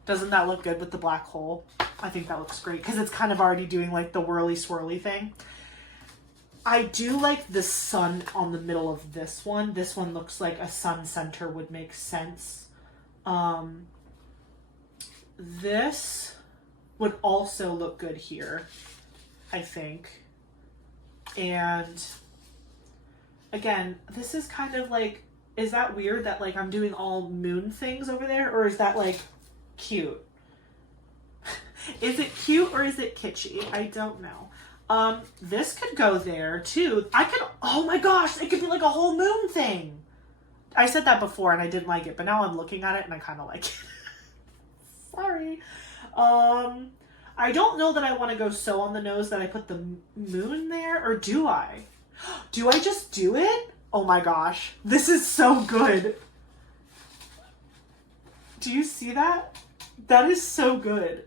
Doesn't that look good with the black hole? I think that looks great because it's kind of already doing like the whirly swirly thing. I do like the sun on the middle of this one. This one looks like a sun center would make sense. This would also look good here, I think. And again, this is kind of like, is that weird that like I'm doing all moon things over there? Or is that like cute? Is it cute or is it kitschy? I don't know. This could go there too. Oh my gosh, it could be like a whole moon thing. I said that before and I didn't like it, but now I'm looking at it and I kind of like it. Sorry. I don't know that I want to go so on the nose that I put the moon there, or do I? Do I just do it? Oh my gosh, this is so good. Do you see that? That is so good.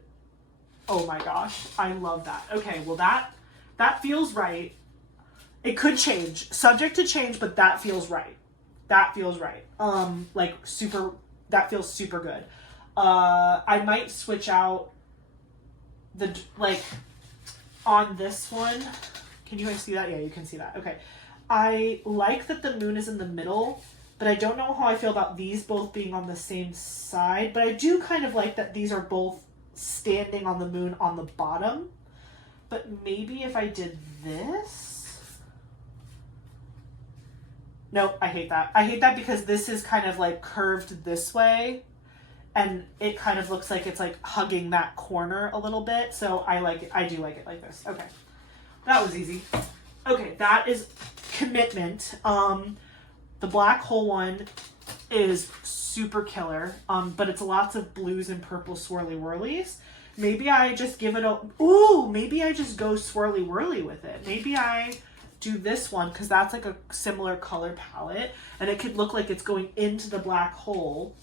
Oh my gosh, I love that. Okay, well that feels right. It could change, subject to change, but that feels right. That feels right. That feels super good. I might switch out on this one. Can you guys see that? Yeah, you can see that. Okay. I like that the moon is in the middle, but I don't know how I feel about these both being on the same side, but I do kind of like that these are both standing on the moon on the bottom. But maybe if I did this, nope, I hate that. I hate that because this is kind of like curved this way, and it kind of looks like it's like hugging that corner a little bit. So I like it. I do like it like this. Okay. That was easy. Okay, that is commitment. The black hole one is super killer, but it's lots of blues and purple swirly whirlies. Maybe I just give it a, ooh, maybe I just go swirly whirly with it. Maybe I do this one because that's like a similar color palette, and it could look like it's going into the black hole.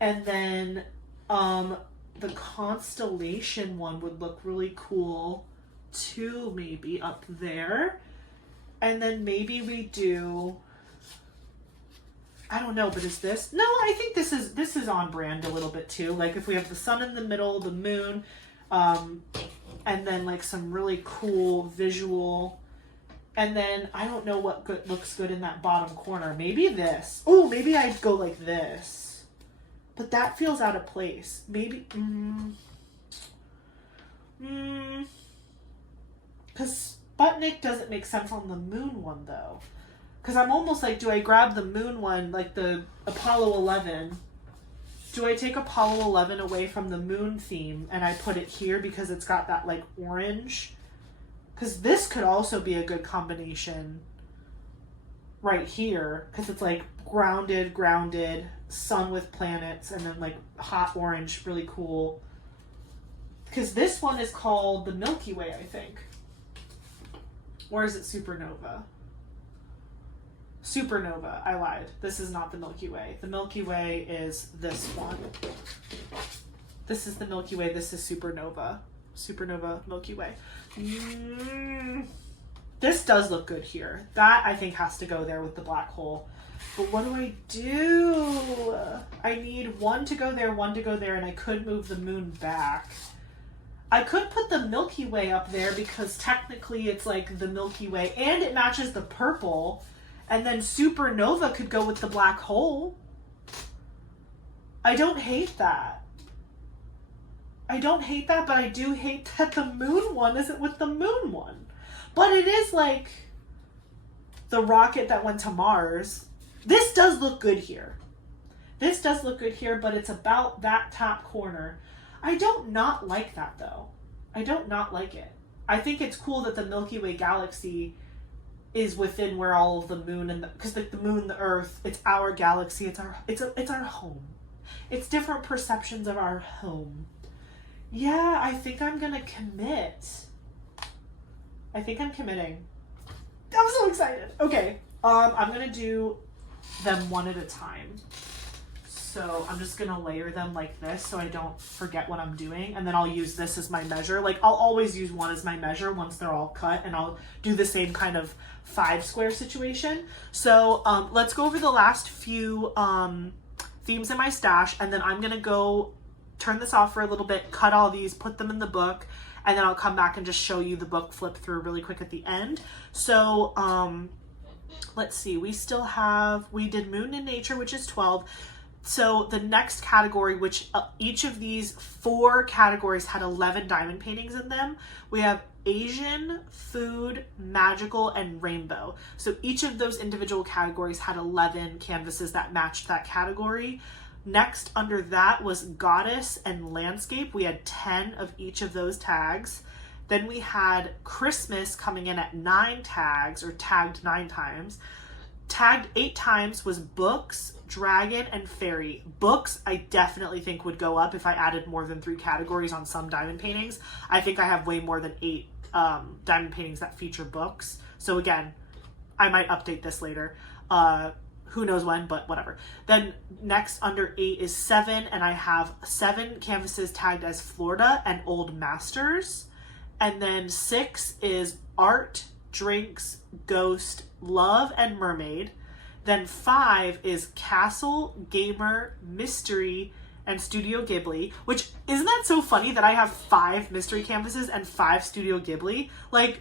And then the constellation one would look really cool too, maybe up there. And then maybe we do, I don't know, but is this, no, I think this is on brand a little bit too. Like if we have the sun in the middle, the moon, and then like some really cool visual. And then I don't know what looks good in that bottom corner. Maybe this. Oh, maybe I'd go like this. But that feels out of place. Maybe, because Sputnik doesn't make sense on the moon one though. Because I'm almost like, do I grab the moon one, like the Apollo 11? Do I take Apollo 11 away from the moon theme and I put it here because it's got that like orange? Because this could also be a good combination right here. Because it's like grounded, sun with planets, and then like hot orange, really cool. Because this one is called the Milky Way, I think. Or is it Supernova? Supernova, I lied. This is not the Milky Way. The Milky Way is this one. This is the Milky Way. This is Supernova. Supernova, Milky Way. This does look good here. That, I think, has to go there with the black hole. But what do I do? I need one to go there, one to go there, and I could move the moon back. I could put the Milky Way up there because technically it's like the Milky Way, and it matches the purple. And then Supernova could go with the black hole. I don't hate that. I don't hate that, but I do hate that the moon one isn't with the moon one. But it is like the rocket that went to Mars. This does look good here. This does look good here, but it's about that top corner. I don't not like that though. I don't not like it. I think it's cool that the Milky Way galaxy is within where all of the moon and because the moon, the Earth, it's our galaxy, it's our home. It's different perceptions of our home. Yeah, I think I'm gonna commit. I think I'm committing. I'm so excited. Okay, I'm gonna do them one at a time. So I'm just gonna layer them like this so I don't forget what I'm doing, and then I'll use this as my measure. Like I'll always use one as my measure once they're all cut, and I'll do the same kind of 5 square situation. So let's go over the last few themes in my stash, and then I'm gonna go turn this off for a little bit, cut all these, put them in the book, and then I'll come back and just show you the book flip through really quick at the end. So let's see, we did Moon and Nature, which is 12. So the next category, which each of these 4 categories had 11 diamond paintings in them, we have Asian, food, magical, and rainbow. So each of those individual categories had 11 canvases that matched that category. Next under that was goddess and landscape. We had 10 of each of those tags. Then we had Christmas coming in at 9 tags, or tagged 9 times. Tagged 8 times was books, dragon, and fairy. Books, I definitely think would go up if I added more than 3 categories on some diamond paintings. I think I have way more than 8 diamond paintings that feature books. So again, I might update this later. Who knows when, but whatever. Then next under 8 is 7, and I have 7 canvases tagged as Florida and Old Masters. And then 6 is art, drinks, ghost, love, and mermaid. Then 5 is castle, gamer, mystery, and Studio Ghibli, which, isn't that so funny that I have 5 mystery canvases and 5 Studio Ghibli? Like,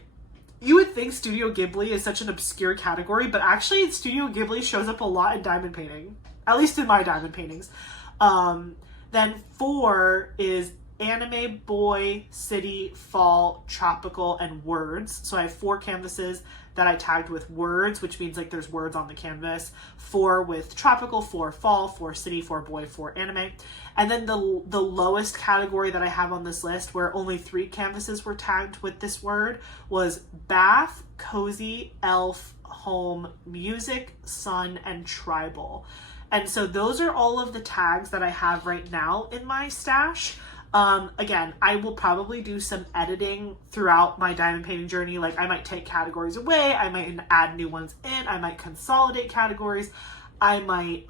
You would think Studio Ghibli is such an obscure category, but actually Studio Ghibli shows up a lot in diamond painting, at least in my diamond paintings. Then 4 is anime, boy, city, fall, tropical, and words. So I have 4 canvases that I tagged with words, which means like there's words on the canvas. 4 with tropical, 4 fall, 4 city, 4 boy, 4 anime. And then the lowest category that I have on this list, where only 3 canvases were tagged with this word, was bath, cozy, elf, home, music, sun, and tribal. And so those are all of the tags that I have right now in my stash. Again, I will probably do some editing throughout my diamond painting journey. Like I might take categories away, I might add new ones in, I might consolidate categories, I might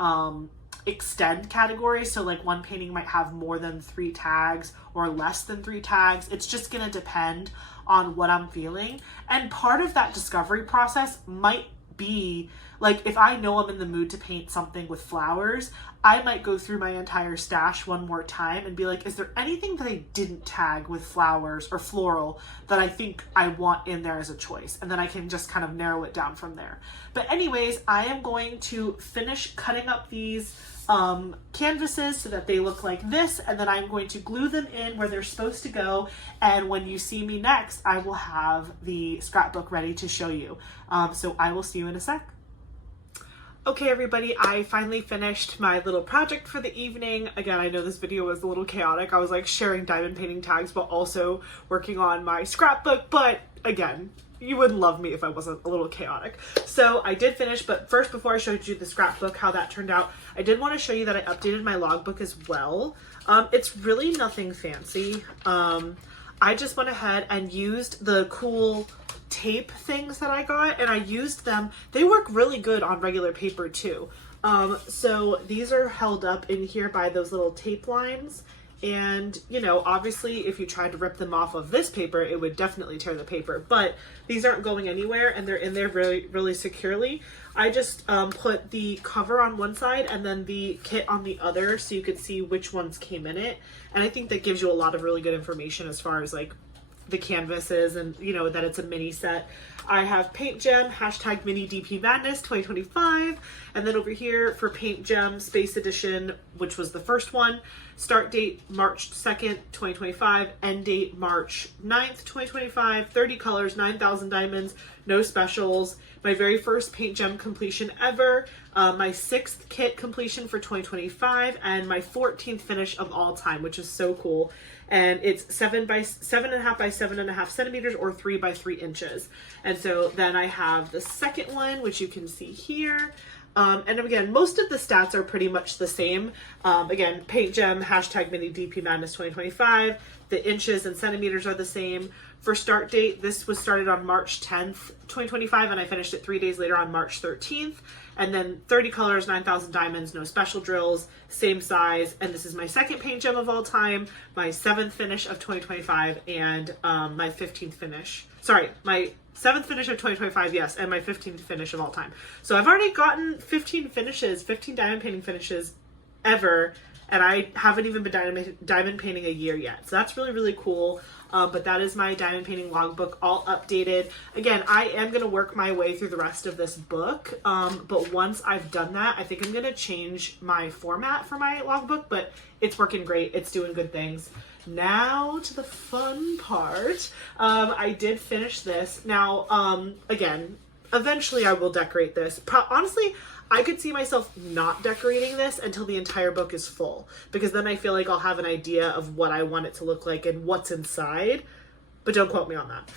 extend categories. So like one painting might have more than 3 tags or less than 3 tags. It's just gonna depend on what I'm feeling. And part of that discovery process might be like, if I know I'm in the mood to paint something with flowers, I might go through my entire stash one more time and be like, is there anything that I didn't tag with flowers or floral that I think I want in there as a choice? And then I can just kind of narrow it down from there. But anyways, I am going to finish cutting up these canvases so that they look like this, and then I'm going to glue them in where they're supposed to go. And when you see me next, I will have the scrapbook ready to show you. So I will see you in a sec. Okay, everybody, I finally finished my little project for the evening. Again, I know this video was a little chaotic. I was like sharing diamond painting tags, but also working on my scrapbook. But again, you wouldn't love me if I wasn't a little chaotic. So I did finish, but first, before I showed you the scrapbook, how that turned out, I did want to show you that I updated my logbook as well. It's really nothing fancy. I just went ahead and used the cool tape things that I got, and I used them. They work really good on regular paper too. So these are held up in here by those little tape lines, and you know, obviously if you tried to rip them off of this paper, it would definitely tear the paper, but these aren't going anywhere and they're in there really securely. I just put the cover on one side and then the kit on the other so you could see which ones came in it, and I think that gives you a lot of really good information as far as like the canvases and you know that it's a mini set. I have Paint Gem hashtag mini DP Madness 2025, and then over here for Paint Gem Space Edition, which was the first one, start date March 2nd 2025, end date March 9th 2025, 30 colors, 9,000 diamonds, no specials, my very first Paint Gem completion ever, my 6th kit completion for 2025, and my 14th finish of all time, which is so cool. And it's 7.5 by 7.5 centimeters or 3 by 3 inches. And so then I have the second one, which you can see here. And again, most of the stats are pretty much the same. Again, Paint Gem hashtag mini DP Madness 2025. The inches and centimeters are the same. For start date, this was started on March 10th, 2025, and I finished it 3 days later on March 13th. And then 30 colors, 9,000 diamonds, no special drills, same size. And this is my 2nd Paint Gem of all time, my 7th finish of 2025, and my 15th finish. Sorry, my 7th finish of 2025, yes, and my 15th finish of all time. So I've already gotten 15 finishes, 15 diamond painting finishes ever, and I haven't even been diamond painting a year yet. So that's really cool. But that is my diamond painting logbook all updated. Again, I am going to work my way through the rest of this book. But once I've done that, I think I'm going to change my format for my logbook, but it's working great. It's doing good things. Now to the fun part. I did finish this. Now, again, eventually I will decorate this. Honestly, I could see myself not decorating this until the entire book is full, because then I feel like I'll have an idea of what I want it to look like and what's inside, but don't quote me on that.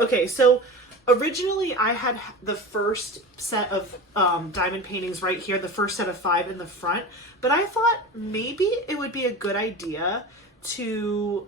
Okay, so originally I had the first set of diamond paintings right here, the first set of 5 in the front, but I thought maybe it would be a good idea to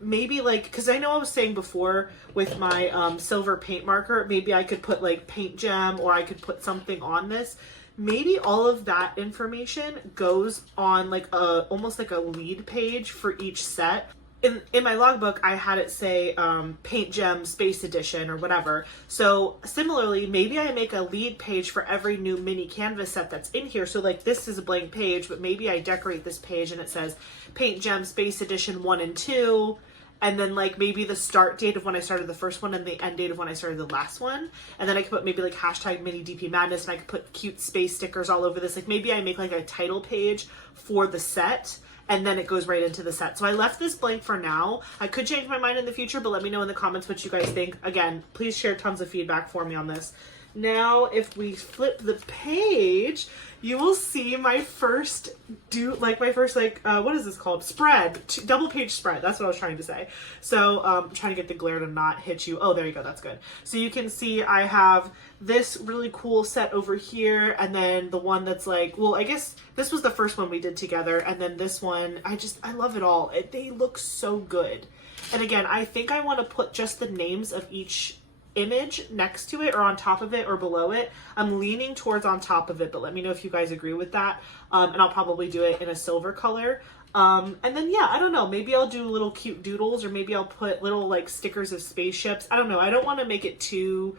maybe like, because I know I was saying before with my silver paint marker, maybe I could put like Paint Gem, or I could put something on this. Maybe all of that information goes on like almost like a lead page for each set. In my logbook, I had it say Paint Gem Space Edition or whatever. So similarly, maybe I make a lead page for every new mini canvas set that's in here. So like this is a blank page, but maybe I decorate this page and it says Paint Gem Space Edition 1 and 2. and then like maybe the start date of when I started the first one and the end date of when I started the last one. And then I could put maybe like hashtag mini DP Madness, and I could put cute space stickers all over this. Like maybe I make like a title page for the set, and then it goes right into the set. So I left this blank for now. I could change my mind in the future, but let me know in the comments what you guys think. Again, please share tons of feedback for me on this. Now, if we flip the page, you will see my first what is this called? Spread, double page spread. That's what I was trying to say. So I'm trying to get the glare to not hit you. Oh, there you go. That's good. So you can see I have this really cool set over here, and then the one that's like, well, I guess this was the first one we did together, and then this one, I love it all. They look so good. And again, I think I want to put just the names of each image next to it or on top of it or below it. I'm leaning towards on top of it, but let me know if you guys agree with that. And I'll probably do it in a silver color. And then, yeah, I don't know, maybe I'll do little cute doodles, or maybe I'll put little like stickers of spaceships. I don't know. I don't want to make it too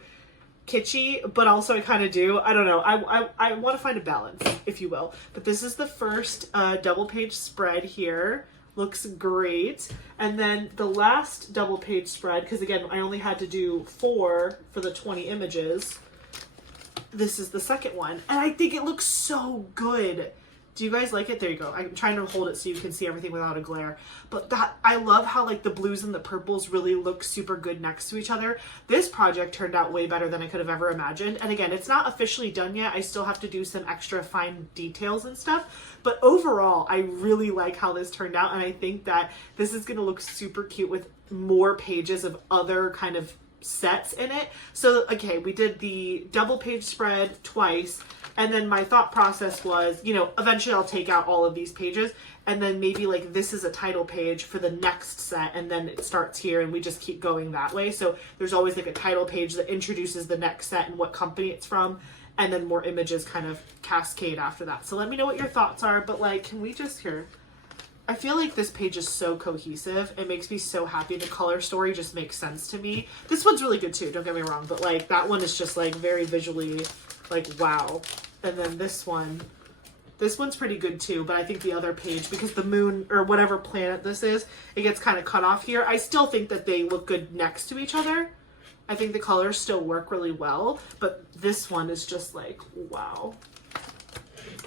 kitschy, but also I kind of do. I don't know. I want to find a balance, if you will. But this is the first double page spread here. Looks great. And then the last double page spread, because again, I only had to do 4 for the 20 images. This is the second one, and I think it looks so good. Do you guys like it? There you go. I'm trying to hold it so you can see everything without a glare. But I love how like the blues and the purples really look super good next to each other. This project turned out way better than I could have ever imagined. And again, it's not officially done yet. I still have to do some extra fine details and stuff. But overall, I really like how this turned out. And I think that this is going to look super cute with more pages of other kind of sets in it. So, okay, we did the double page spread twice. And then my thought process was, you know, eventually I'll take out all of these pages, and then maybe like this is a title page for the next set, and then it starts here and we just keep going that way. So there's always like a title page that introduces the next set and what company it's from, and then more images kind of cascade after that. So let me know what your thoughts are, but like, can we just here? I feel like this page is so cohesive. It makes me so happy. The color story just makes sense to me. This one's really good too, don't get me wrong, but like that one is just like very visually like wow. And then this one's pretty good too, but I think the other page, because the moon or whatever planet this is, it gets kind of cut off here. I still think that they look good next to each other. I think the colors still work really well, but this one is just like wow.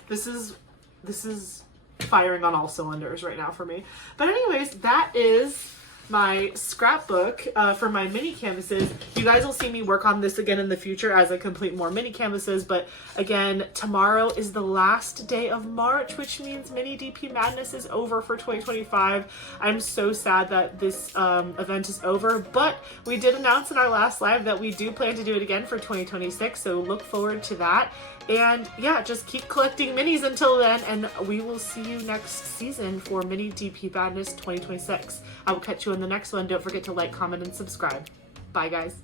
This is firing on all cylinders right now for me. But anyways, that is my scrapbook for my mini canvases. You guys will see me work on this again in the future as I complete more mini canvases, but again, tomorrow is the last day of March, which means mini DP Madness is over for 2025. I'm so sad that this event is over, but we did announce in our last live that we do plan to do it again for 2026, so look forward to that. And yeah, just keep collecting minis until then, and we will see you next season for Mini DP Madness 2026. I will catch you in the next one. Don't forget to like, comment, and subscribe. Bye, guys.